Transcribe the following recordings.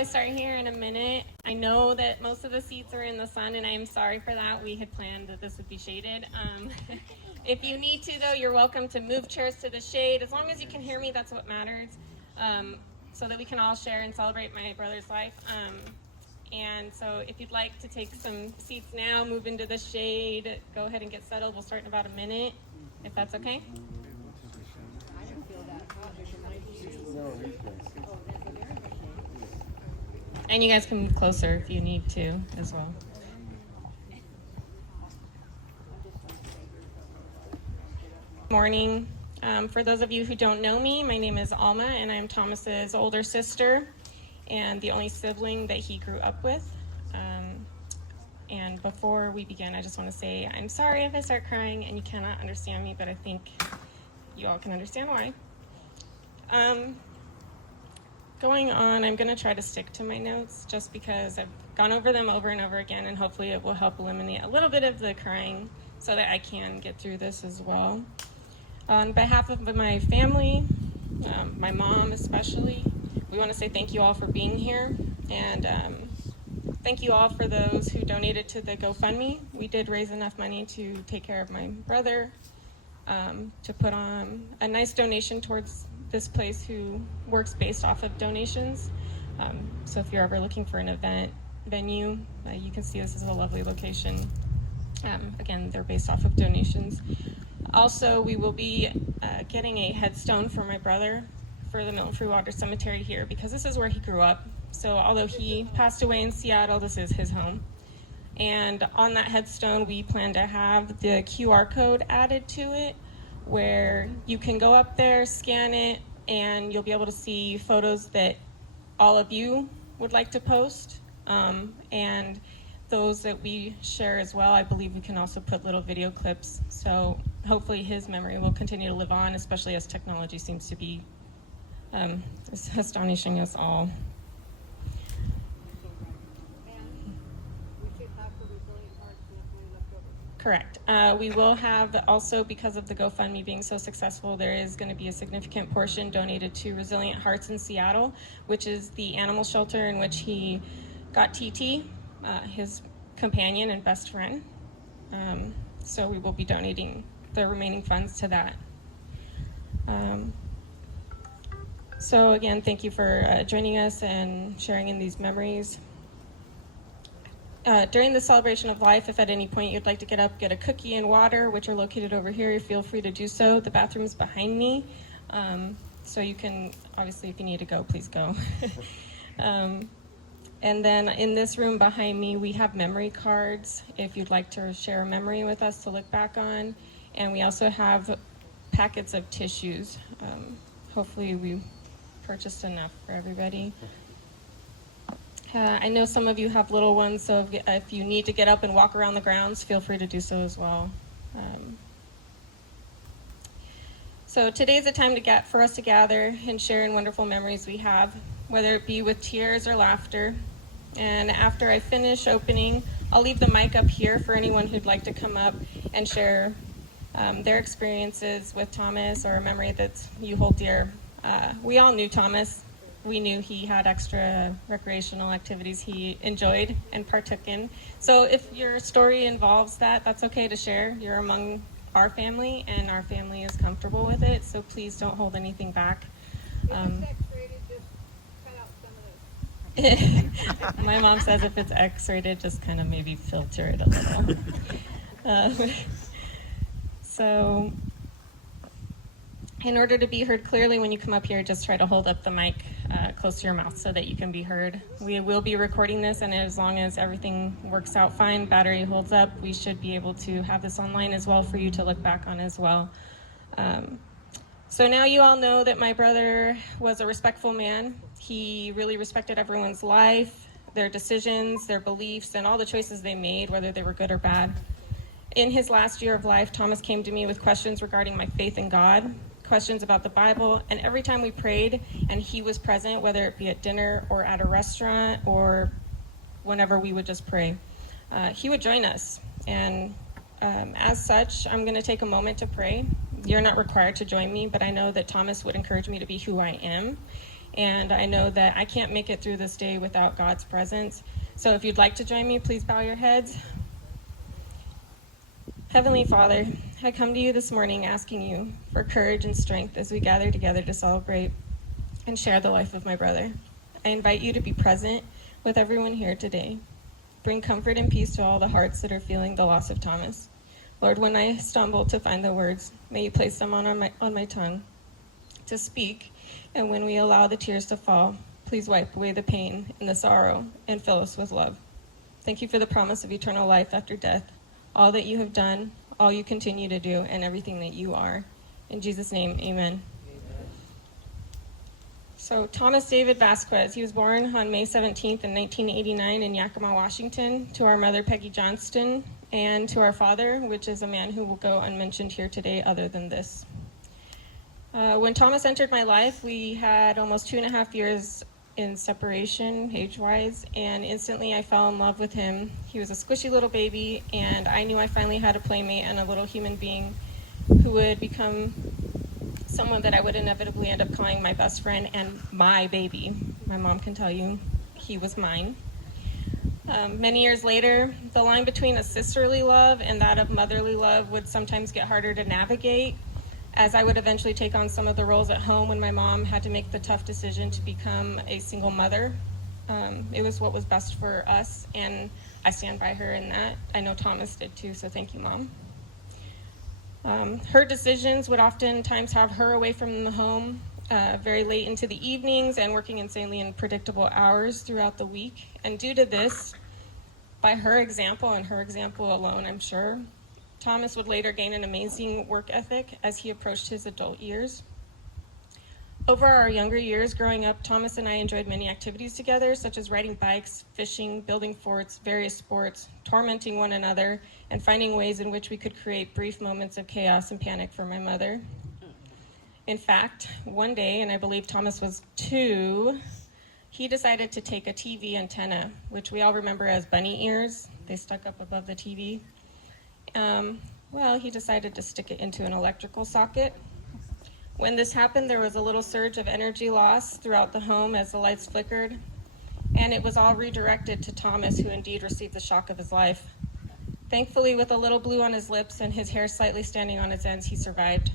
probably start here in a minute. I know that most of the seats are in the sun, and I am sorry for that. We had planned that this would be shaded. If you need to, though, you're welcome to move chairs to the shade. As long as you can hear me, that's what matters, so that we can all share and celebrate my brother's life. And so if you'd like to take some seats now, move into the shade, go ahead and get settled. We'll start in about a minute, if that's okay. And you guys can move closer if you need to as well. Good morning. For those of you who don't know me, my name is Alma, and I'm Thomas's older sister and the only sibling that he grew up with. And before we begin, I just want to say I'm sorry if I start crying and you cannot understand me, but I think you all can understand why. Going on, I'm going to try to stick to my notes just because I've gone over them over and over again, and hopefully it will help eliminate a little bit of the crying so that I can get through this as well. On behalf of my family, my mom especially, we want to say thank you all for being here, and thank you all for those who donated to the GoFundMe. We did raise enough money to take care of my brother, to put on a nice donation towards this place who works based off of donations. So if you're ever looking for an event venue, you can see this is a lovely location. Again, they're based off of donations. Also, we will be getting a headstone for my brother for the Milton Freewater Cemetery here, because this is where he grew up. So although he passed away in Seattle, this is his home. And on that headstone, we plan to have the QR code added to it, where you can go up there, scan it, and you'll be able to see photos that all of you would like to post, and those that we share as well. I believe we can also put little video clips, so hopefully his memory will continue to live on, especially as technology seems to be astonishing us all. Correct. We will have also, because of the GoFundMe being so successful, there is going to be a significant portion donated to Resilient Hearts in Seattle, which is the animal shelter in which he got TT, his companion and best friend. So we will be donating the remaining funds to that. So again, thank you for joining us and sharing in these memories. During the celebration of life, if at any point you'd like to get up, get a cookie and water, which are located over here, feel free to do so. The bathroom's behind me, so you can, obviously, if you need to go, please go. And then in this room behind me, we have memory cards if you'd like to share a memory with us to look back on. And we also have packets of tissues. Hopefully we purchased enough for everybody. I know some of you have little ones, so if you need to get up and walk around the grounds, feel free to do so as well. So today's a time for us to gather and share in wonderful memories we have, whether it be with tears or laughter. And after I finish opening, I'll leave the mic up here for anyone who'd like to come up and share their experiences with Thomas, or a memory that you hold dear. We all knew Thomas. We knew he had extra recreational activities he enjoyed and partook in. So if your story involves that, that's okay to share. You're among our family, and our family is comfortable with it, so please don't hold anything back. If it's X-rated, just cut out some of this. My mom says if it's X-rated, just kind of maybe filter it a little. So in order to be heard clearly when you come up here, just try to hold up the mic close to your mouth so that you can be heard. We will be recording this, and as long as everything works out fine, battery holds up, we should be able to have this online as well for you to look back on as well. So now you all know that my brother was a respectful man. He really respected everyone's life, their decisions, their beliefs, and all the choices they made, whether they were good or bad. In his last year of life, Thomas came to me with questions regarding my faith in God, questions about the Bible, and every time we prayed and he was present, whether it be at dinner or at a restaurant or whenever we would just pray, he would join us. And as such, I'm going to take a moment to pray. You're not required to join me, but I know that Thomas would encourage me to be who I am. And I know that I can't make it through this day without God's presence. So if you'd like to join me, please bow your heads. Heavenly Father, I come to you this morning asking you for courage and strength as we gather together to celebrate and share the life of my brother. I invite you to be present with everyone here today. Bring comfort and peace to all the hearts that are feeling the loss of Thomas. Lord, when I stumble to find the words, may you place them on my tongue to speak. And when we allow the tears to fall, please wipe away the pain and the sorrow and fill us with love. Thank you for the promise of eternal life after death, all that you have done, all you continue to do, and everything that you are. In Jesus' name, amen. So Thomas David Vasquez, he was born on May 17th in 1989 in Yakima, Washington, to our mother, Peggy Johnston, and to our father, which is a man who will go unmentioned here today other than this. When Thomas entered my life, we had almost 2.5 years in separation, age-wise, and instantly I fell in love with him. He was a squishy little baby, and I knew I finally had a playmate and a little human being who would become someone that I would inevitably end up calling my best friend and my baby. My mom can tell you he was mine. Many years later, the line between a sisterly love and that of motherly love would sometimes get harder to navigate, as I would eventually take on some of the roles at home when my mom had to make the tough decision to become a single mother. It was what was best for us, and I stand by her in that. I know Thomas did too, so thank you, Mom. Her decisions would oftentimes have her away from the home very late into the evenings and working insanely unpredictable hours throughout the week. And due to this, by her example and her example alone, I'm sure, Thomas would later gain an amazing work ethic as he approached his adult years. Over our younger years growing up, Thomas and I enjoyed many activities together, such as riding bikes, fishing, building forts, various sports, tormenting one another, and finding ways in which we could create brief moments of chaos and panic for my mother. In fact, one day, and I believe Thomas was 2, he decided to take a TV antenna, which we all remember as bunny ears. They stuck up above the TV. He decided to stick it into an electrical socket. When this happened, there was a little surge of energy loss throughout the home as the lights flickered, and it was all redirected to Thomas, who indeed received the shock of his life. Thankfully, with a little blue on his lips and his hair slightly standing on its ends, he survived.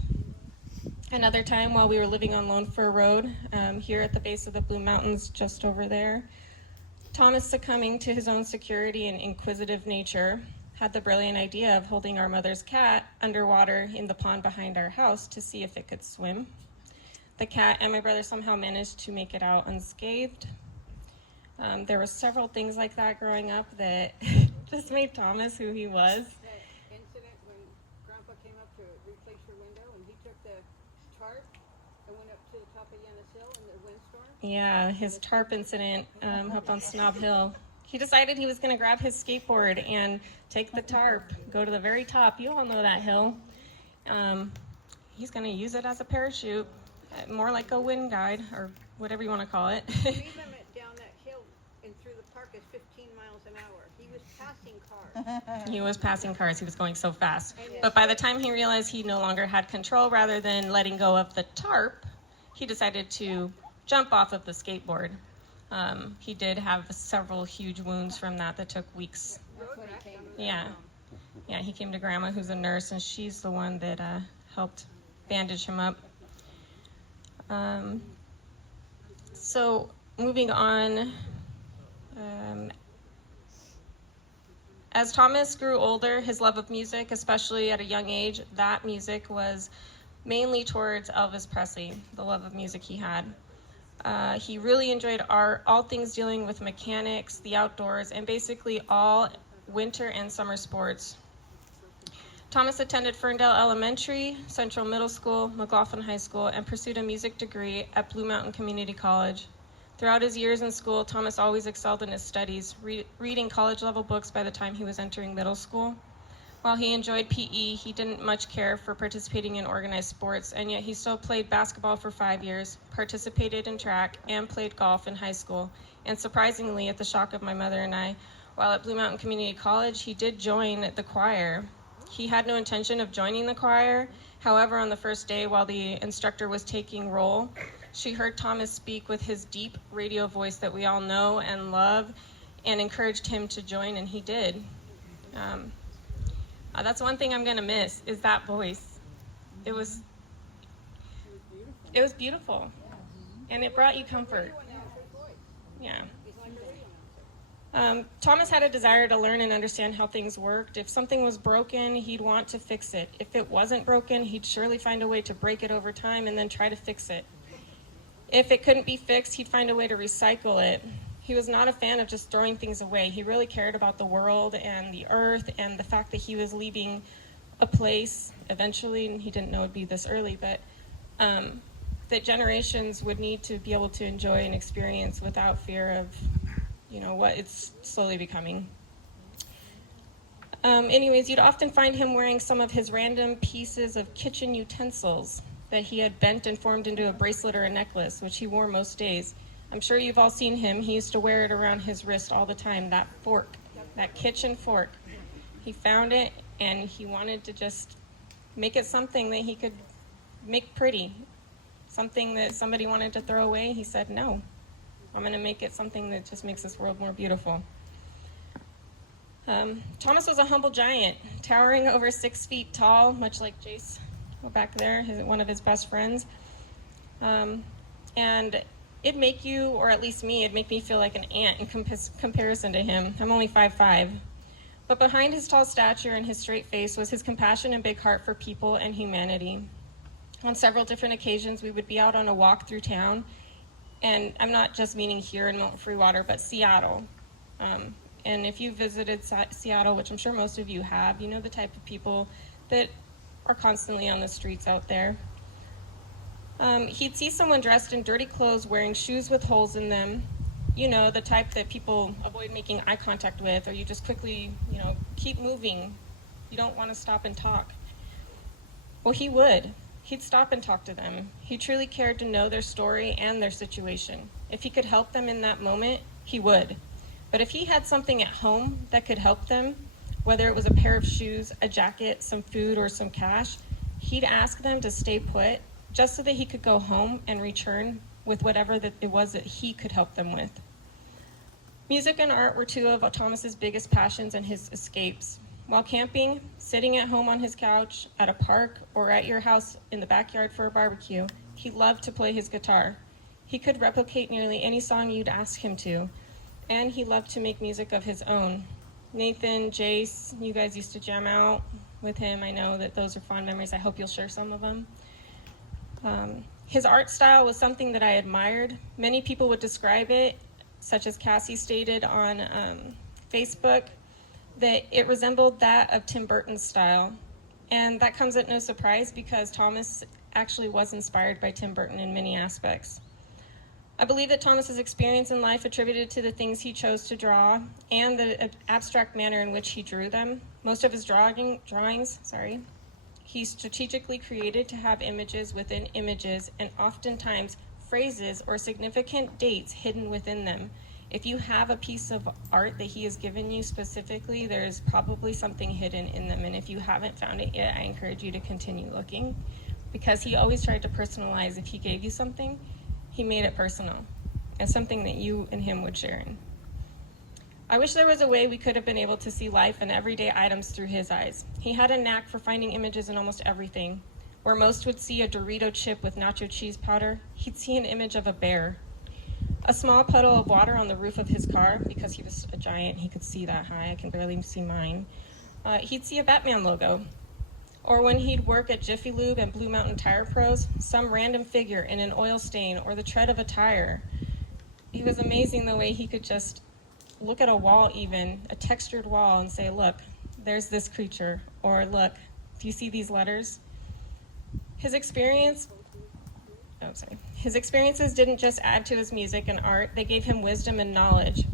Another time, while we were living on Lone Fir Road, here at the base of the Blue Mountains, just over there, Thomas, succumbing to his own security and inquisitive nature, had the brilliant idea of holding our mother's cat underwater in the pond behind our house to see if it could swim. The cat and my brother somehow managed to make it out unscathed. There were several things like that growing up that just made Thomas who he was. That incident when Grandpa came up to replace your window and he took the tarp and went up to the top of Yanis Hill in the windstorm? Yeah, his tarp incident up on Snob Hill. He decided he was going to grab his skateboard and take the tarp, go to the very top. You all know that hill. He's going to use it as a parachute, more like a wind guide or whatever you want to call it. The speed limit down that hill and through the park is 15 miles an hour. He was passing cars. He was passing cars. He was going so fast. But by the time he realized he no longer had control, rather than letting go of the tarp, he decided to jump off of the skateboard. He did have several huge wounds from that took weeks. Yeah, he came to Grandma, who's a nurse, and she's the one that helped bandage him up. So moving on, as Thomas grew older, his love of music, especially at a young age, that music was mainly towards Elvis Presley, the love of music he had. He really enjoyed art, all things dealing with mechanics, the outdoors, and basically all winter and summer sports. Thomas attended Ferndale Elementary, Central Middle School, McLaughlin High School, and pursued a music degree at Blue Mountain Community College. Throughout his years in school, Thomas always excelled in his studies, reading college-level books by the time he was entering middle school. While he enjoyed PE, he didn't much care for participating in organized sports, and yet he still played basketball for 5 years, participated in track, and played golf in high school. And surprisingly, at the shock of my mother and I, while at Blue Mountain Community College, he did join the choir. He had no intention of joining the choir. However, on the first day, while the instructor was taking roll, She heard Thomas speak with his deep radio voice that we all know and love, and encouraged him to join, and he did. That's one thing I'm going to miss, is that voice. It was beautiful, and it brought you comfort. Yeah. Thomas had a desire to learn and understand how things worked. If something was broken, he'd want to fix it. If it wasn't broken, he'd surely find a way to break it over time and then try to fix it. If it couldn't be fixed, he'd find a way to recycle it. He was not a fan of just throwing things away. He really cared about the world and the earth and the fact that he was leaving a place eventually, and he didn't know it'd be this early, but that generations would need to be able to enjoy and experience without fear of, what it's slowly becoming. Anyways, you'd often find him wearing some of his random pieces of kitchen utensils that he had bent and formed into a bracelet or a necklace, which he wore most days. I'm sure you've all seen him. He used to wear it around his wrist all the time, that fork, that kitchen fork. He found it, and he wanted to just make it something that he could make pretty, something that somebody wanted to throw away. He said, no, I'm going to make it something that just makes this world more beautiful. Thomas was a humble giant, towering over 6 feet tall, much like Jace back there, one of his best friends. And it'd make you, or at least me, it'd make me feel like an ant in comparison to him. I'm only 5'5". But behind his tall stature and his straight face was his compassion and big heart for people and humanity. On several different occasions, we would be out on a walk through town, and I'm not just meaning here in Mountain Freewater, but Seattle. And if you visited Seattle, which I'm sure most of you have, you know the type of people that are constantly on the streets out there. He'd see someone dressed in dirty clothes wearing shoes with holes in them, the type that people avoid making eye contact with, or you just quickly, keep moving. You don't want to stop and talk. Well, he would. He'd stop and talk to them. He truly cared to know their story and their situation. If he could help them in that moment, he would. But if he had something at home that could help them, whether it was a pair of shoes, a jacket, some food, or some cash, he'd ask them to stay put just so that he could go home and return with whatever that it was that he could help them with. Music and art were two of Thomas's biggest passions and his escapes. While camping, sitting at home on his couch, at a park, or at your house in the backyard for a barbecue, he loved to play his guitar. He could replicate nearly any song you'd ask him to, and he loved to make music of his own. Nathan, Jace, you guys used to jam out with him. I know that those are fond memories. I hope you'll share some of them. His art style was something that I admired. Many people would describe it, such as Cassie stated on Facebook, that it resembled that of Tim Burton's style. And that comes at no surprise because Thomas actually was inspired by Tim Burton in many aspects. I believe that Thomas's experience in life attributed to the things he chose to draw and the abstract manner in which he drew them. Most of his drawings, he strategically created to have images within images and oftentimes phrases or significant dates hidden within them. If you have a piece of art that he has given you specifically, there's probably something hidden in them. And if you haven't found it yet, I encourage you to continue looking, because he always tried to personalize. If he gave you something, he made it personal and something that you and him would share in. I wish there was a way we could have been able to see life and everyday items through his eyes. He had a knack for finding images in almost everything. Where most would see a Dorito chip with nacho cheese powder, he'd see an image of a bear. A small puddle of water on the roof of his car, because he was a giant, he could see that high. I can barely see mine. He'd see a Batman logo. Or when he'd work at Jiffy Lube and Blue Mountain Tire Pros, some random figure in an oil stain or the tread of a tire. It was amazing the way he could just look at a wall, even a textured wall, and say, look, there's this creature. Or look, do you see these letters? His experiences didn't just add to his music and art, they gave him wisdom and knowledge.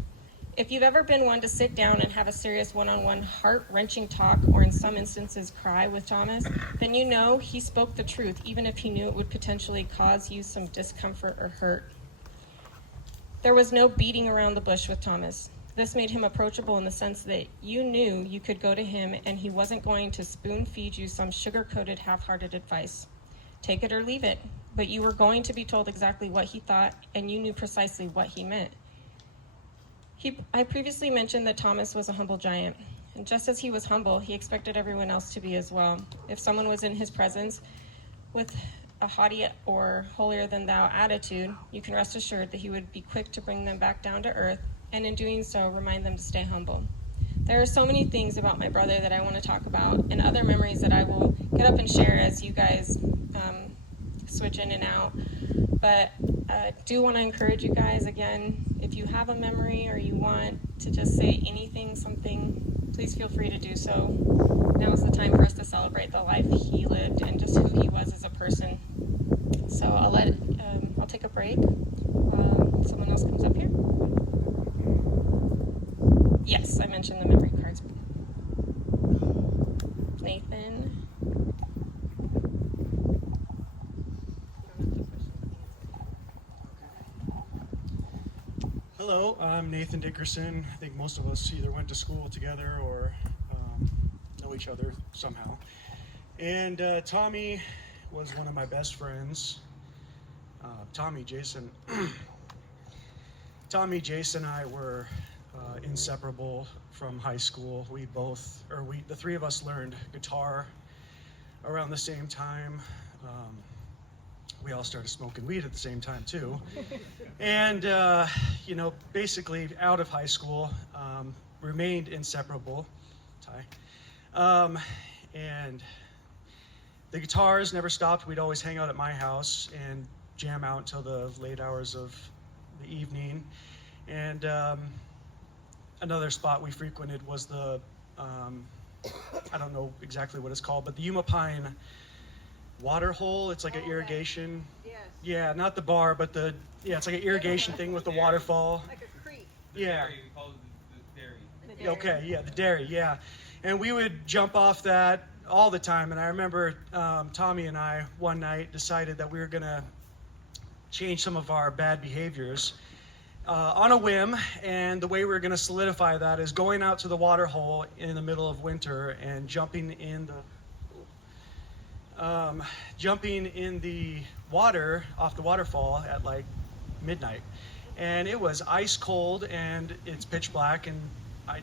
If you've ever been one to sit down and have a serious one-on-one heart-wrenching talk, or in some instances cry with Thomas, then you know he spoke the truth, even if he knew it would potentially cause you some discomfort or hurt. There was no beating around the bush with Thomas. This made him approachable in the sense that you knew you could go to him and he wasn't going to spoon-feed you some sugar-coated, half-hearted advice. take it or leave it, but you were going to be told exactly what he thought, and you knew precisely what he meant. I previously mentioned that Thomas was a humble giant, and just as he was humble, he expected everyone else to be as well. If someone was in his presence with a haughty or holier-than-thou attitude, you can rest assured that he would be quick to bring them back down to earth, and in doing so, remind them to stay humble. There are so many things about my brother that I want to talk about, and other memories that I will get up and share as you guys switch in and out. But I do want to encourage you guys, again, if you have a memory or you want to just say anything, something, please feel free to do so. Now is the time for us to celebrate the life he lived and just who he was as a person. So I'll take a break. Someone else comes up here. Yes, I mentioned the memory cards. Nathan. Hello, I'm Nathan Dickerson. I think most of us either went to school together or know each other somehow. And Tommy was one of my best friends. Tommy, Jason and I were inseparable from high school. The three of us learned guitar around the same time. We all started smoking weed at the same time too. And, basically out of high school, remained inseparable. And the guitars never stopped. We'd always hang out at my house and jam out until the late hours of the evening. And another spot we frequented was the, I don't know exactly what it's called, but the Yuma Pine water hole. It's like an irrigation. Yes. Yeah, not the bar, but it's like an irrigation thing with the waterfall. Like a creek. Yeah. We call it the dairy. The dairy. Okay, yeah, the dairy, yeah. And we would jump off that all the time. And I remember Tommy and I one night decided that we were going to change some of our bad behaviors on a whim. And the way we were going to solidify that is going out to the water hole in the middle of winter and jumping in the water off the waterfall at like midnight. And it was ice cold and it's pitch black and I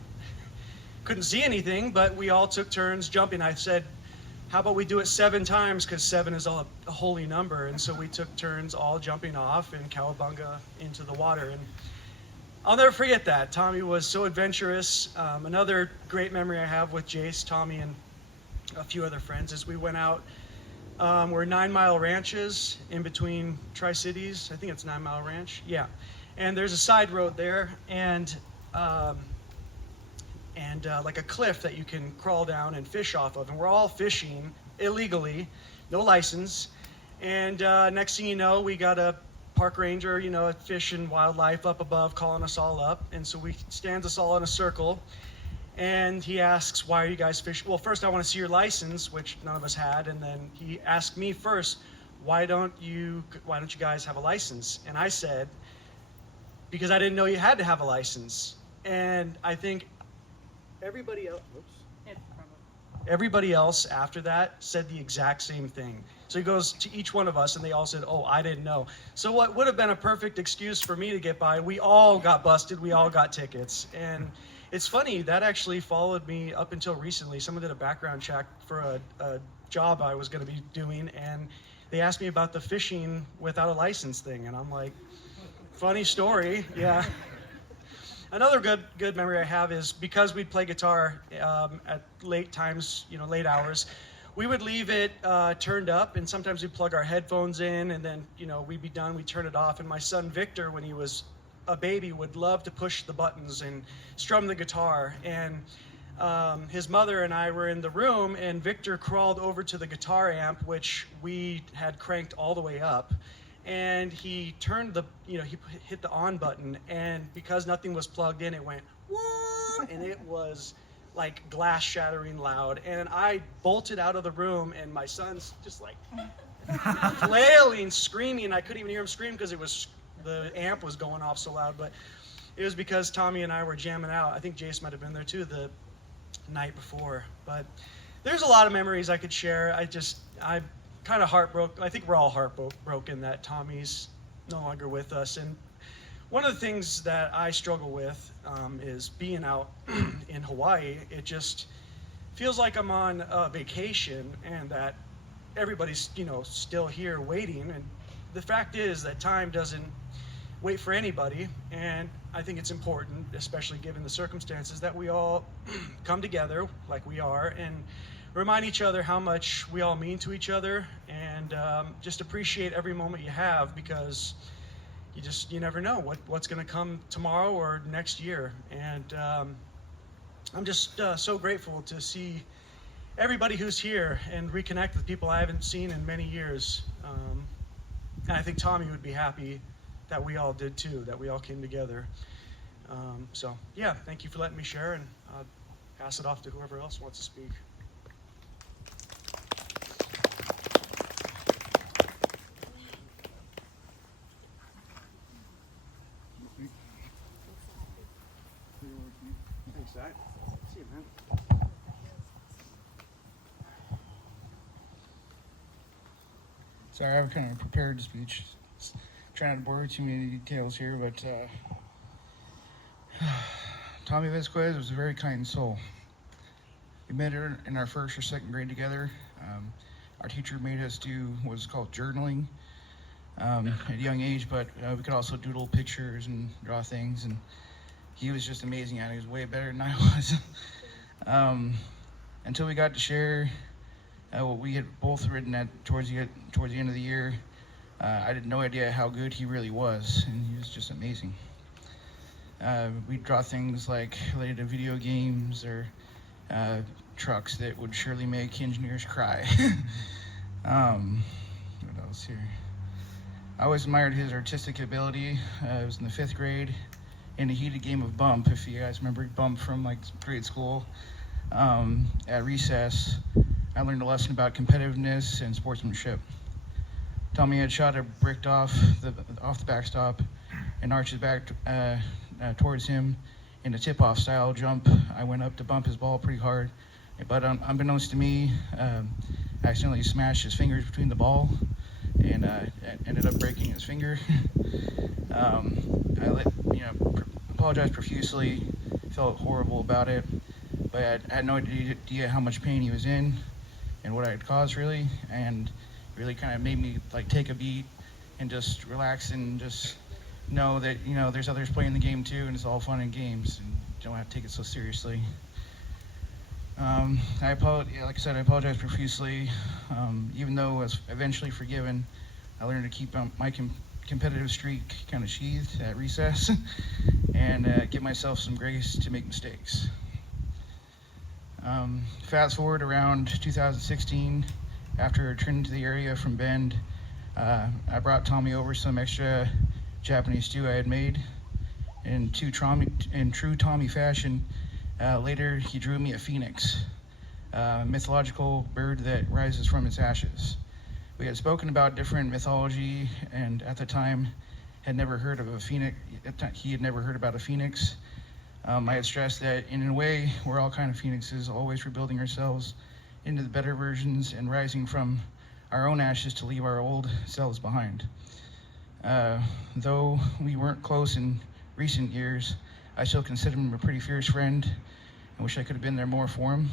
couldn't see anything, but we all took turns jumping. I said, how about we do it 7 times, because 7 is a holy number. And so we took turns all jumping off and cowabunga into the water. And I'll never forget that. Tommy was so adventurous. Another great memory I have with Jace, Tommy, and a few other friends is we went out. We're 9 Mile ranches in between Tri-Cities. I think it's 9 Mile Ranch. Yeah. And there's a side road there and like a cliff that you can crawl down and fish off of. And we're all fishing illegally, no license. And next thing you know, we got a park ranger, a fish and wildlife up above calling us all up. And so he stands us all in a circle. And he asks, why are you guys fishing? Well, first I want to see your license, which none of us had. And then he asked me first, why don't you guys have a license? And I said, because I didn't know you had to have a license. And I think everybody else after that said the exact same thing. So he goes to each one of us and they all said, oh, I didn't know. So what would have been a perfect excuse for me to get by, we all got busted, we all got tickets. And it's funny, that actually followed me up until recently. Someone did a background check for a job I was going to be doing, and they asked me about the fishing without a license thing, and I'm like, funny story, yeah. Another good memory I have is because we'd play guitar at late times, late hours, we would leave it turned up, and sometimes we'd plug our headphones in, and then, we'd be done, we'd turn it off, and my son Victor, when he was a baby, would love to push the buttons and strum the guitar. And his mother and I were in the room, and Victor crawled over to the guitar amp, which we had cranked all the way up, and he turned he hit the on button, and because nothing was plugged in, it went whoa, and it was like glass shattering loud. And I bolted out of the room, and my son's just like flailing, screaming. I couldn't even hear him scream because the amp was going off so loud, but it was because Tommy and I were jamming out. I think Jace might have been there too the night before. But there's a lot of memories I could share. kind of heartbroken. I think we're all heartbroken that Tommy's no longer with us. And one of the things that I struggle with is being out in Hawaii. It just feels like I'm on a vacation and that everybody's, still here waiting. And the fact is that time doesn't wait for anybody. And I think it's important, especially given the circumstances, that we all come together like we are and remind each other how much we all mean to each other, and just appreciate every moment you have, because you never know what's going to come tomorrow or next year. And I'm just so grateful to see everybody who's here and reconnect with people I haven't seen in many years. And I think Tommy would be happy that we all did too, that we all came together. So yeah, thank you for letting me share, and I'll pass it off to whoever else wants to speak. Thanks, Zach. See you, man. Sorry, I've kind of prepared the speech. Trying not to bore too many details here, but Tommy Vasquez was a very kind soul. We met her in our first or second grade together. Our teacher made us do what's called journaling at a young age, but we could also doodle pictures and draw things, and he was just amazing at it. He was way better than I was. Until we got to share what we had both written towards the end of the year, I had no idea how good he really was, and he was just amazing. We'd draw things like related to video games or trucks that would surely make engineers cry. What else here? I always admired his artistic ability. I was in the 5th grade in a heated game of bump, if you guys remember bump from like grade school. At recess, I learned a lesson about competitiveness and sportsmanship. Tommy had shot a brick off the backstop and arched his back towards him in a tip-off style jump. I went up to bump his ball pretty hard, but unbeknownst to me, I accidentally smashed his fingers between the ball and ended up breaking his finger. I apologized profusely, felt horrible about it, but I had no idea how much pain he was in and what I had caused, really, and really kind of made me like take a beat and just relax and just know that there's others playing the game too, and it's all fun and games, and you don't have to take it so seriously. Like I said, I apologize profusely. Even though I was eventually forgiven, I learned to keep my competitive streak kind of sheathed at recess and give myself some grace to make mistakes. Fast forward around 2016, after returning to the area from Bend, I brought Tommy over some extra Japanese stew I had made. In true Tommy fashion, later he drew me a phoenix, a mythological bird that rises from its ashes. We had spoken about different mythology, and at the time had never heard of a phoenix. He had never heard about a phoenix. I had stressed that in a way, we're all kind of phoenixes, always rebuilding ourselves into the better versions and rising from our own ashes to leave our old selves behind. Though we weren't close in recent years, I still consider him a pretty fierce friend. I wish I could have been there more for him.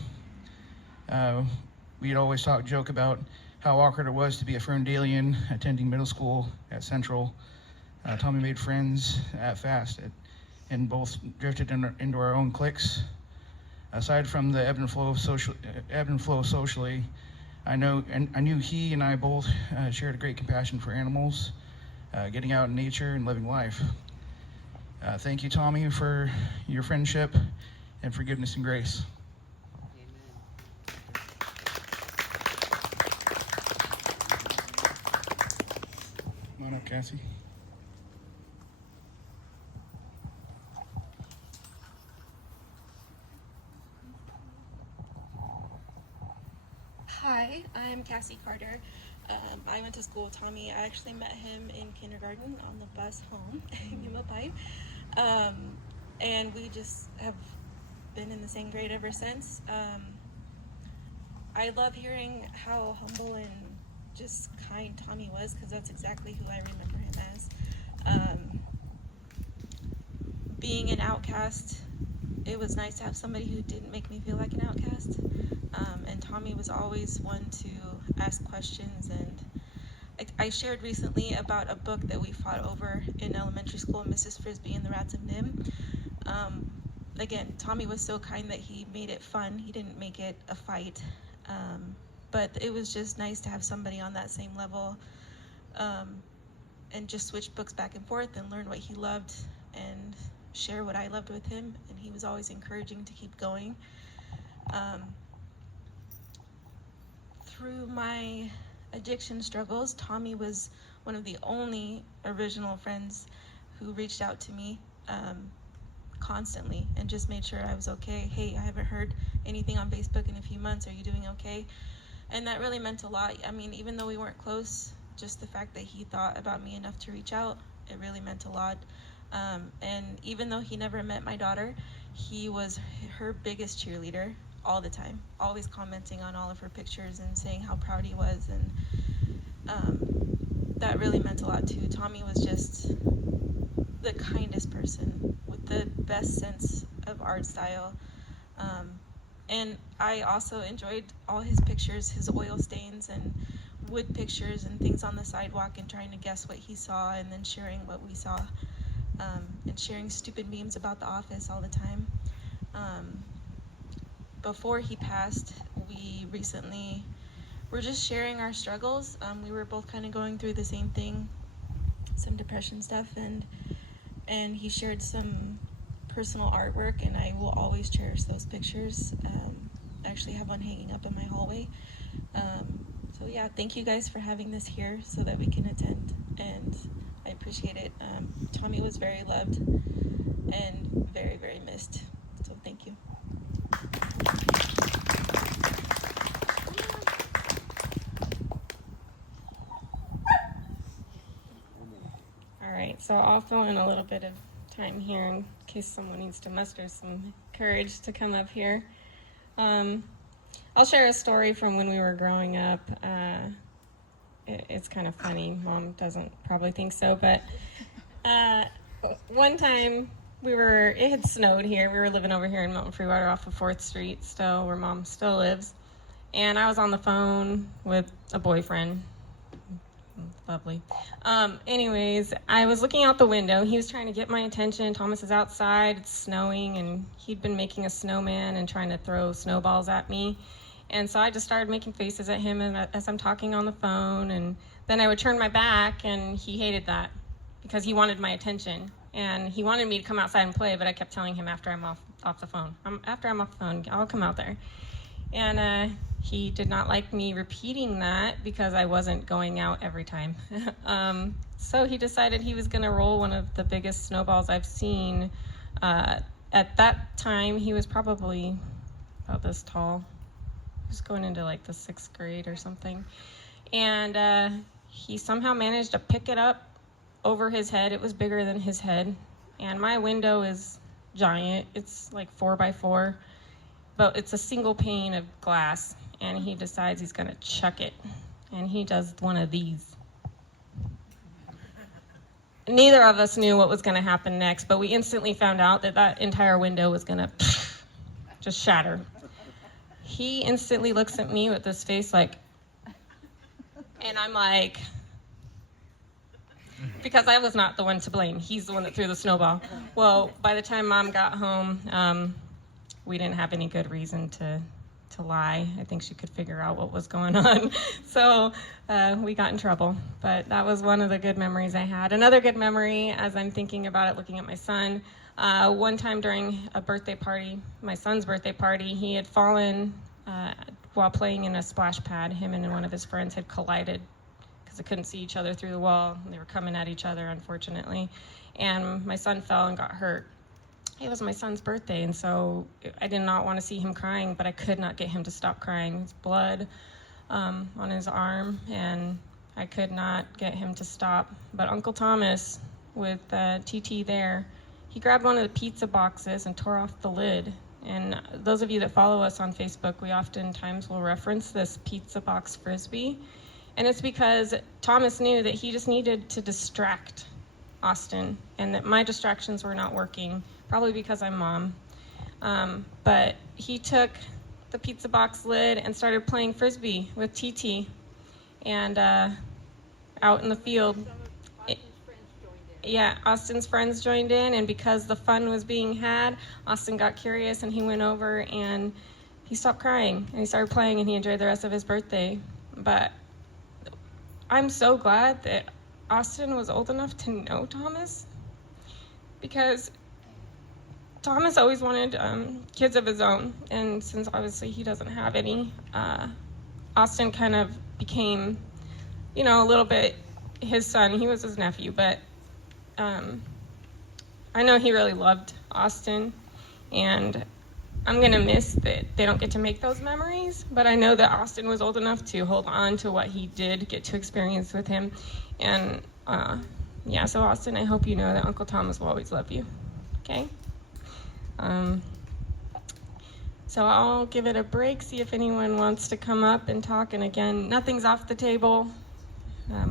We'd always joke about how awkward it was to be a Ferndalian attending middle school at Central. Tommy made friends fast and both drifted into our own cliques. Aside from the ebb and flow socially, I knew he and I both shared a great compassion for animals, getting out in nature and living life. Thank you, Tommy, for your friendship and forgiveness and grace. Come on up, Cassie. Hi, I'm Cassie Carter. I went to school with Tommy. I actually met him in kindergarten on the bus home in Yuma. And we just have been in the same grade ever since. I love hearing how humble and just kind Tommy was, because that's exactly who I remember him as. Being an outcast, it was nice to have somebody who didn't make me feel like an outcast. And Tommy was always one to ask questions. And I shared recently about a book that we fought over in elementary school, Mrs. Frisbee and the Rats of Nim. Again, Tommy was so kind that he made it fun. He didn't make it a fight. But it was just nice to have somebody on that same level, and just switch books back and forth and learn what he loved and share what I loved with him. And he was always encouraging to keep going. Through my addiction struggles, Tommy was one of the only original friends who reached out to me constantly and just made sure I was okay. Hey, I haven't heard anything on Facebook in a few months. Are you doing okay? And that really meant a lot. I mean, even though we weren't close, just the fact that he thought about me enough to reach out, it really meant a lot. And even though he never met my daughter, he was her biggest cheerleader all the time, always commenting on all of her pictures and saying how proud he was. And that really meant a lot too. Tommy was just the kindest person with the best sense of art style. And I also enjoyed all his pictures, his oil stains and wood pictures and things on the sidewalk, and trying to guess what he saw and then sharing what we saw, and sharing stupid memes about the office all the time. Before he passed, we recently were just sharing our struggles. We were both kind of going through the same thing, some depression stuff, and he shared some personal artwork, and I will always cherish those pictures. I actually have one hanging up in my hallway. So yeah, thank you guys for having this here so that we can attend, and I appreciate it. Tommy was very loved and very, very missed, so thank you. All right, so I'll fill in a little bit of time here in case someone needs to muster some courage to come up here. I'll share a story from when we were growing up. It's kind of funny. Mom doesn't probably think so, but one time it had snowed here. We were living over here in Milton Freewater off of 4th Street still, where Mom still lives. And I was on the phone with a boyfriend. Lovely. Anyways, I was looking out the window. He was trying to get my attention. Thomas is outside. It's snowing, and he'd been making a snowman and trying to throw snowballs at me. And so I just started making faces at him as I'm talking on the phone. And then I would turn my back, and he hated that because he wanted my attention. And he wanted me to come outside and play, but I kept telling him after I'm off the phone. After I'm off the phone, I'll come out there. And he did not like me repeating that because I wasn't going out every time. So he decided he was going to roll one of the biggest snowballs I've seen. At that time, he was probably about this tall. He was going into like the 6th grade or something. And he somehow managed to pick it up over his head. It was bigger than his head. And my window is giant. It's like 4x4. But it's a single pane of glass, and he decides he's going to chuck it, and he does one of these. Neither of us knew what was going to happen next, but we instantly found out that entire window was going to just shatter. He instantly looks at me with this face like, and I'm like, because I was not the one to blame. He's the one that threw the snowball. Well, by the time Mom got home, we didn't have any good reason to lie. I think she could figure out what was going on. So we got in trouble. But that was one of the good memories I had. Another good memory, as I'm thinking about it, looking at my son, one time during a birthday party, my son's birthday party, he had fallen while playing in a splash pad. Him and one of his friends had collided because they couldn't see each other through the wall. They were coming at each other, unfortunately. And my son fell and got hurt. It was my son's birthday, and so I did not want to see him crying, but I could not get him to stop crying. There's blood on his arm, and I could not get him to stop. But Uncle Thomas, with TT there, he grabbed one of the pizza boxes and tore off the lid. And those of you that follow us on Facebook, we oftentimes will reference this pizza box frisbee. And it's because Thomas knew that he just needed to distract Austin, and that my distractions were not working, probably because I'm mom. But he took the pizza box lid and started playing Frisbee with TT, and out in the field. Some of Austin's friends joined in. Yeah, Austin's friends joined in, and because the fun was being had, Austin got curious and he went over and he stopped crying and he started playing and he enjoyed the rest of his birthday. But I'm so glad that Austin was old enough to know Thomas, because Thomas always wanted kids of his own, and since obviously he doesn't have any, Austin kind of became, you know, a little bit his son. He was his nephew, but I know he really loved Austin, and I'm gonna miss that they don't get to make those memories, but I know that Austin was old enough to hold on to what he did get to experience with him. And yeah, so Austin, I hope you know that Uncle Thomas will always love you. Okay? So I'll give it a break, see if anyone wants to come up and talk. And again, nothing's off the table.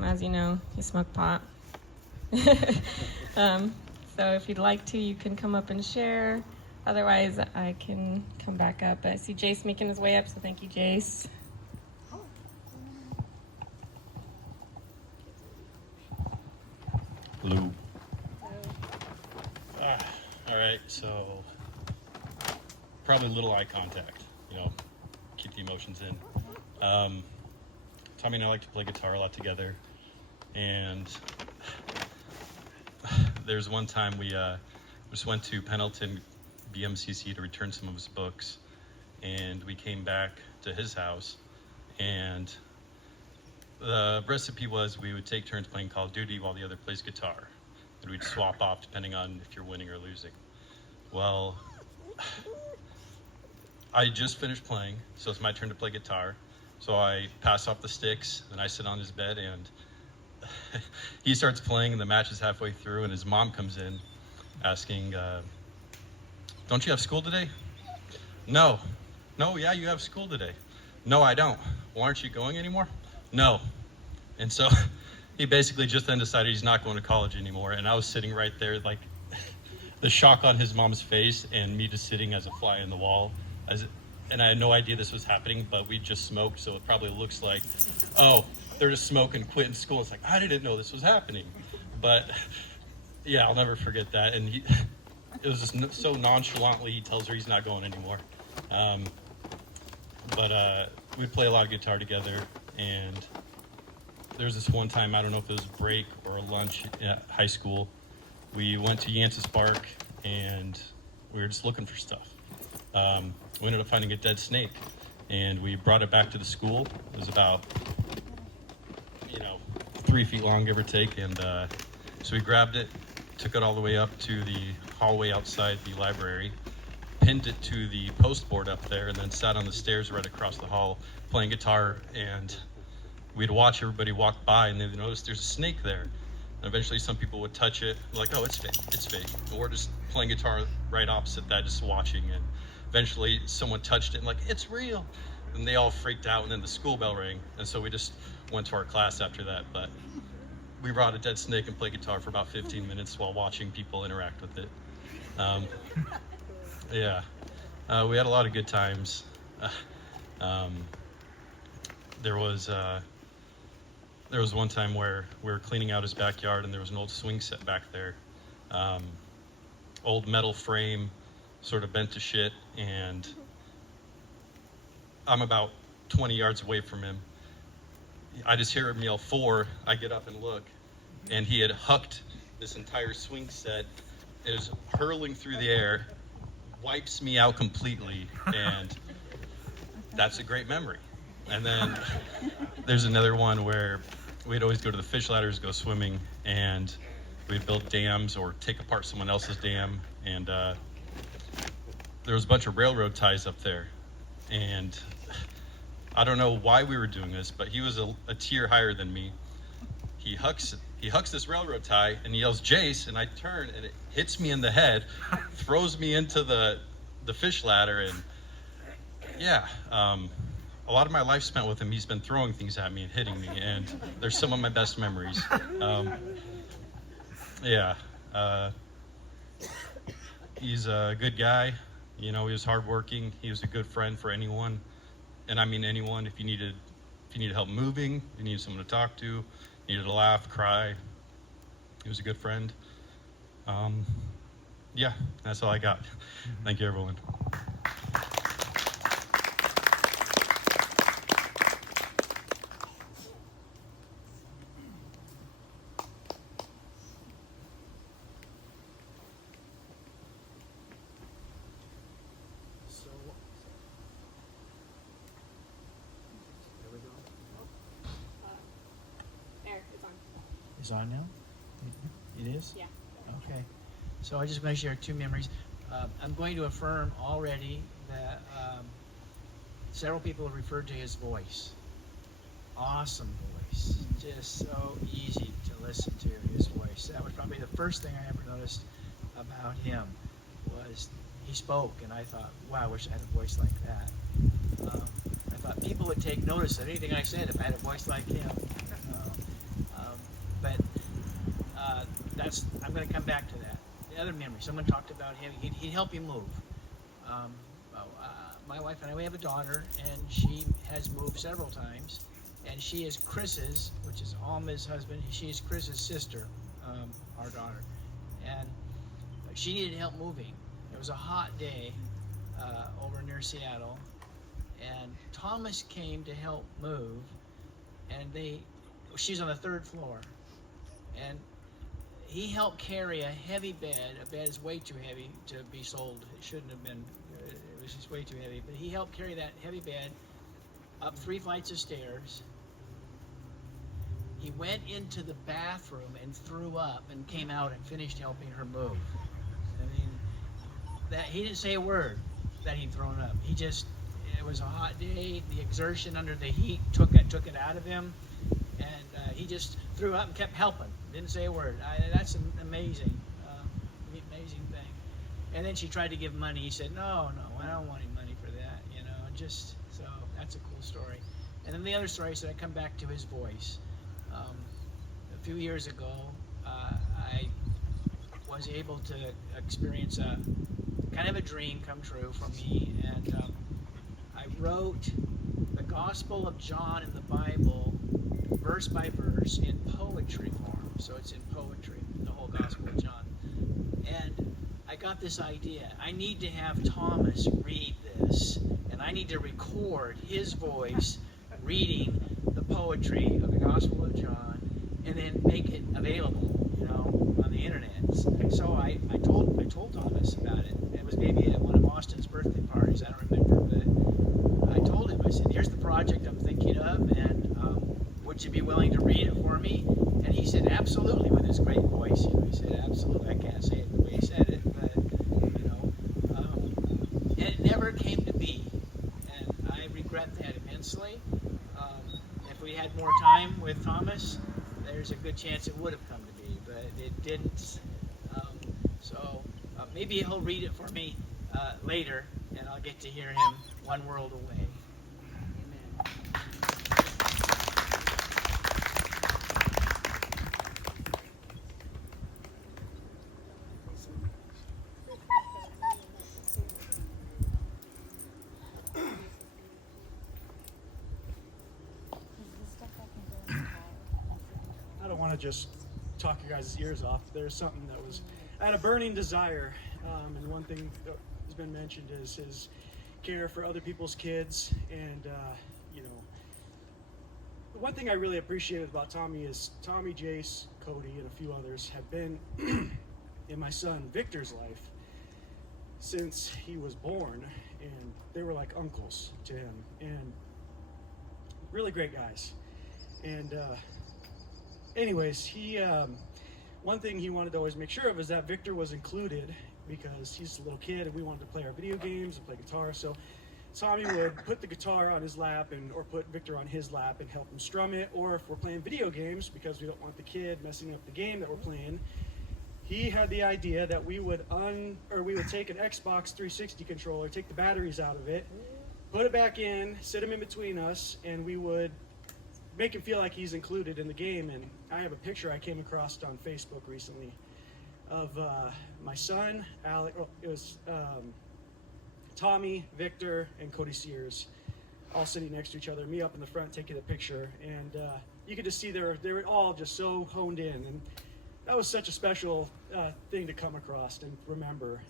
As you know, you smoke pot. So if you'd like to, you can come up and share. Otherwise, I can come back up. I see Jace making his way up, so thank you, Jace. Hello. All right, so probably a little eye contact, you know, keep the emotions in. Tommy and I like to play guitar a lot together, and there's one time we just went to Pendleton BMCC to return some of his books, and we came back to his house, and the recipe was we would take turns playing Call of Duty while the other plays guitar, and we'd swap off depending on if you're winning or losing. Well, I just finished playing, so it's my turn to play guitar. So I pass off the sticks, and I sit on his bed, and he starts playing, and the match is halfway through, and his mom comes in asking, don't you have school today? No. No, yeah, you have school today. No, I don't. Well, aren't you going anymore? No. And so he basically just then decided he's not going to college anymore, and I was sitting right there, like, the shock on his mom's face, and me just sitting as a fly in the wall. And I had no idea this was happening, but we just smoked, so it probably looks like, oh, they're just smoking, quitting school. It's like, I didn't know this was happening. But yeah, I'll never forget that. And it was just so nonchalantly he tells her he's not going anymore. But we'd play a lot of guitar together, and there was this one time, I don't know if it was a break or a lunch at high school, we went to Yancey's Park, and we were just looking for stuff. We ended up finding a dead snake, and we brought it back to the school. It was about, 3 feet long, give or take, and so we grabbed it, took it all the way up to the hallway outside the library, pinned it to the post board up there, and then sat on the stairs right across the hall playing guitar. And we'd watch everybody walk by, and they'd notice there's a snake there. And eventually some people would touch it, like, oh, it's fake, it's fake. And we're just playing guitar right opposite that, just watching. And eventually someone touched it and like, it's real. And they all freaked out, and then the school bell rang. And so we just went to our class after that. But we brought a dead snake and played guitar for about 15 minutes while watching people interact with it. Yeah, we had a lot of good times. There was one time where we were cleaning out his backyard, and there was an old swing set back there. Old metal frame, sort of bent to shit, and I'm about 20 yards away from him. I just hear him yell 4. I get up and look, and he had hucked this entire swing set. It was hurling through the air, wipes me out completely, and that's a great memory. And then there's another one where we'd always go to the fish ladders, go swimming, and we'd build dams or take apart someone else's dam. And there was a bunch of railroad ties up there, and I don't know why we were doing this, but he was a tier higher than me. He hucks this railroad tie and he yells, Jace, and I turn and it hits me in the head, throws me into the fish ladder, and yeah, a lot of my life spent with him, he's been throwing things at me and hitting me, and they're some of my best memories. He's a good guy. You know, he was hardworking. He was a good friend for anyone, and I mean anyone. If you needed help moving, you needed someone to talk to, needed to laugh, cry. He was a good friend. Yeah, that's all I got. Thank you, everyone. So, there we go. There, it's on. Is on now? It is? Yeah. Okay. So I just want to share two memories. I'm going to affirm already that several people have referred to his voice. Awesome voice. Just so easy to listen to, his voice. That was probably the first thing I ever noticed about him was he spoke, and I thought, wow, I wish I had a voice like that. I thought people would take notice of anything I said if I had a voice like him. But I'm going to come back to that. The other memory, someone talked about him. He'd help you move. My wife and I, we have a daughter, and she has moved several times. And she is Kris's, which is Alma's husband. She is Kris's sister, our daughter. And she needed help moving. It was a hot day over near Seattle, and Thomas came to help move. And she's on the 3rd floor, and he helped carry a heavy bed. A bed is way too heavy to be sold. It shouldn't have been. It was just way too heavy. But he helped carry that heavy bed up 3 flights of stairs. He went into the bathroom and threw up and came out and finished helping her move. I mean, that he didn't say a word that he'd thrown up. It was a hot day. The exertion under the heat took it out of him, and he just threw up and kept helping. Didn't say a word. That's an amazing thing. And then she tried to give money. He said, no, I don't want any money for that. You know, so that's a cool story. And then the other story, so I come back to his voice. A few years ago, I was able to experience a kind of a dream come true for me, and I wrote the Gospel of John in the Bible, verse by verse, in poetry form. So it's in poetry, the whole Gospel of John. And I got this idea. I need to have Thomas read this, and I need to record his voice reading the poetry of the Gospel of John, and then make it available, on the internet. And so I told Thomas about it. It was maybe at one of Austin's birthday parties. I don't remember, but I told him. I said, "Here's the project I'm thinking of, and would you be willing to read it for me?" And he said, "Absolutely," with his great voice. He said, "Absolutely." I can't say it the way he said it, but and it never came to be, and I regret that immensely. If we had more time with Thomas, there's a good chance it would have come to be, but it didn't. So maybe he'll read it for me later, and I'll get to hear him one world away. Amen. I don't want to just talk your guys' ears off. There's something that was, I had a burning desire, and one thing that has been mentioned is his care for other people's kids. And the one thing I really appreciated about Tommy is Tommy, Jace, Cody, and a few others have been in my son Victor's life since he was born, and they were like uncles to him, and really great guys. And anyways, he one thing he wanted to always make sure of is that Victor was included, because he's a little kid and we wanted to play our video games and play guitar. So Tommy would put the guitar on his lap or put Victor on his lap and help him strum it. Or if we're playing video games, because we don't want the kid messing up the game that we're playing, he had the idea that we would take an Xbox 360 controller, take the batteries out of it, put it back in, sit him in between us, and we would make him feel like he's included in the game. And I have a picture I came across on Facebook recently of my son, Alec. Oh, it was Tommy, Victor, and Cody Sears, all sitting next to each other. Me up in the front taking a picture, and you could just see they were all just so honed in, and that was such a special thing to come across and remember.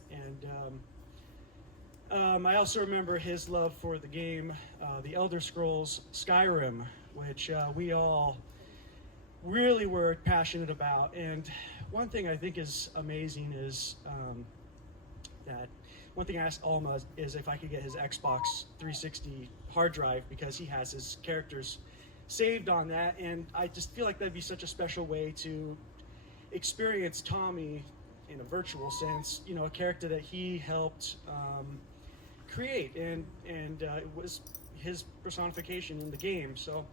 And I also remember his love for the game, the Elder Scrolls Skyrim, which we all really were passionate about. And one thing I think is amazing is that one thing I asked Alma is if I could get his Xbox 360 hard drive, because he has his characters saved on that, and I just feel like that'd be such a special way to experience Tommy in a virtual sense, you know, a character that he helped create, and it was his personification in the game. So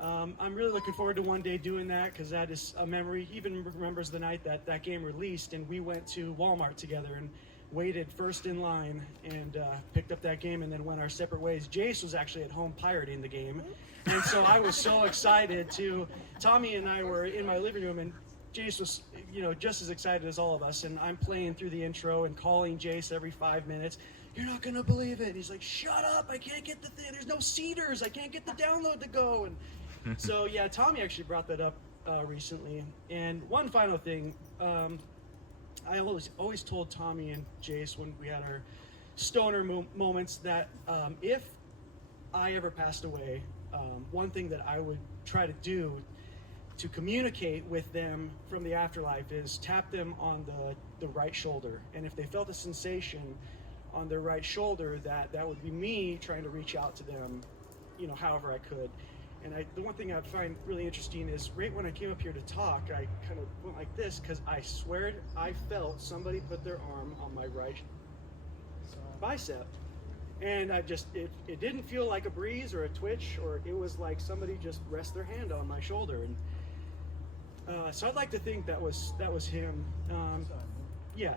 I'm really looking forward to one day doing that, because that is a memory. He even remembers the night that game released, and we went to Walmart together and waited first in line and picked up that game, and then went our separate ways. Jace was actually at home pirating the game, and so I was so excited to. Tommy and I were in my living room, and Jace was, you know, just as excited as all of us, and I'm playing through the intro and calling Jace every 5 minutes. You're not gonna believe it. And he's like, shut up, I can't get the thing. There's no cedars. I can't get the download to go. And so yeah, Tommy actually brought that up recently. And one final thing, I always told Tommy and Jace when we had our stoner moments that if I ever passed away, one thing that I would try to do to communicate with them from the afterlife is tap them on the right shoulder. And if they felt a sensation on their right shoulder, that would be me trying to reach out to them, you know, however I could. And the one thing I find really interesting is right when I came up here to talk, I kind of went like this, because I swear I felt somebody put their arm on my right bicep. And it didn't feel like a breeze or a twitch, or it was like somebody just rest their hand on my shoulder. And so I'd like to think that was him. Yeah.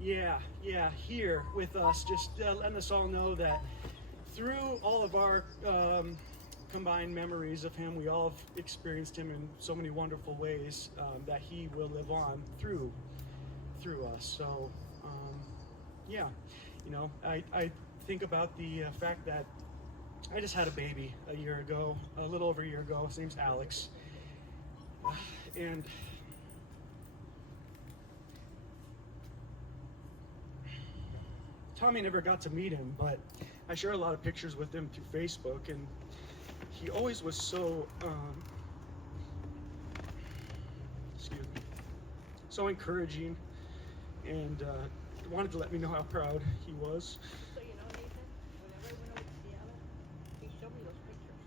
Yeah, here with us, just letting us all know that through all of our combined memories of him, we all have experienced him in so many wonderful ways, that he will live on through us. So yeah, you know, I think about the fact that I just had a baby a little over a year ago. His name's Alex, and Tommy never got to meet him, but I share a lot of pictures with him through Facebook, and he always was so so encouraging, and wanted to let me know how proud he was. So you know, Nathan, whenever I went over to Seattle, he showed me those pictures.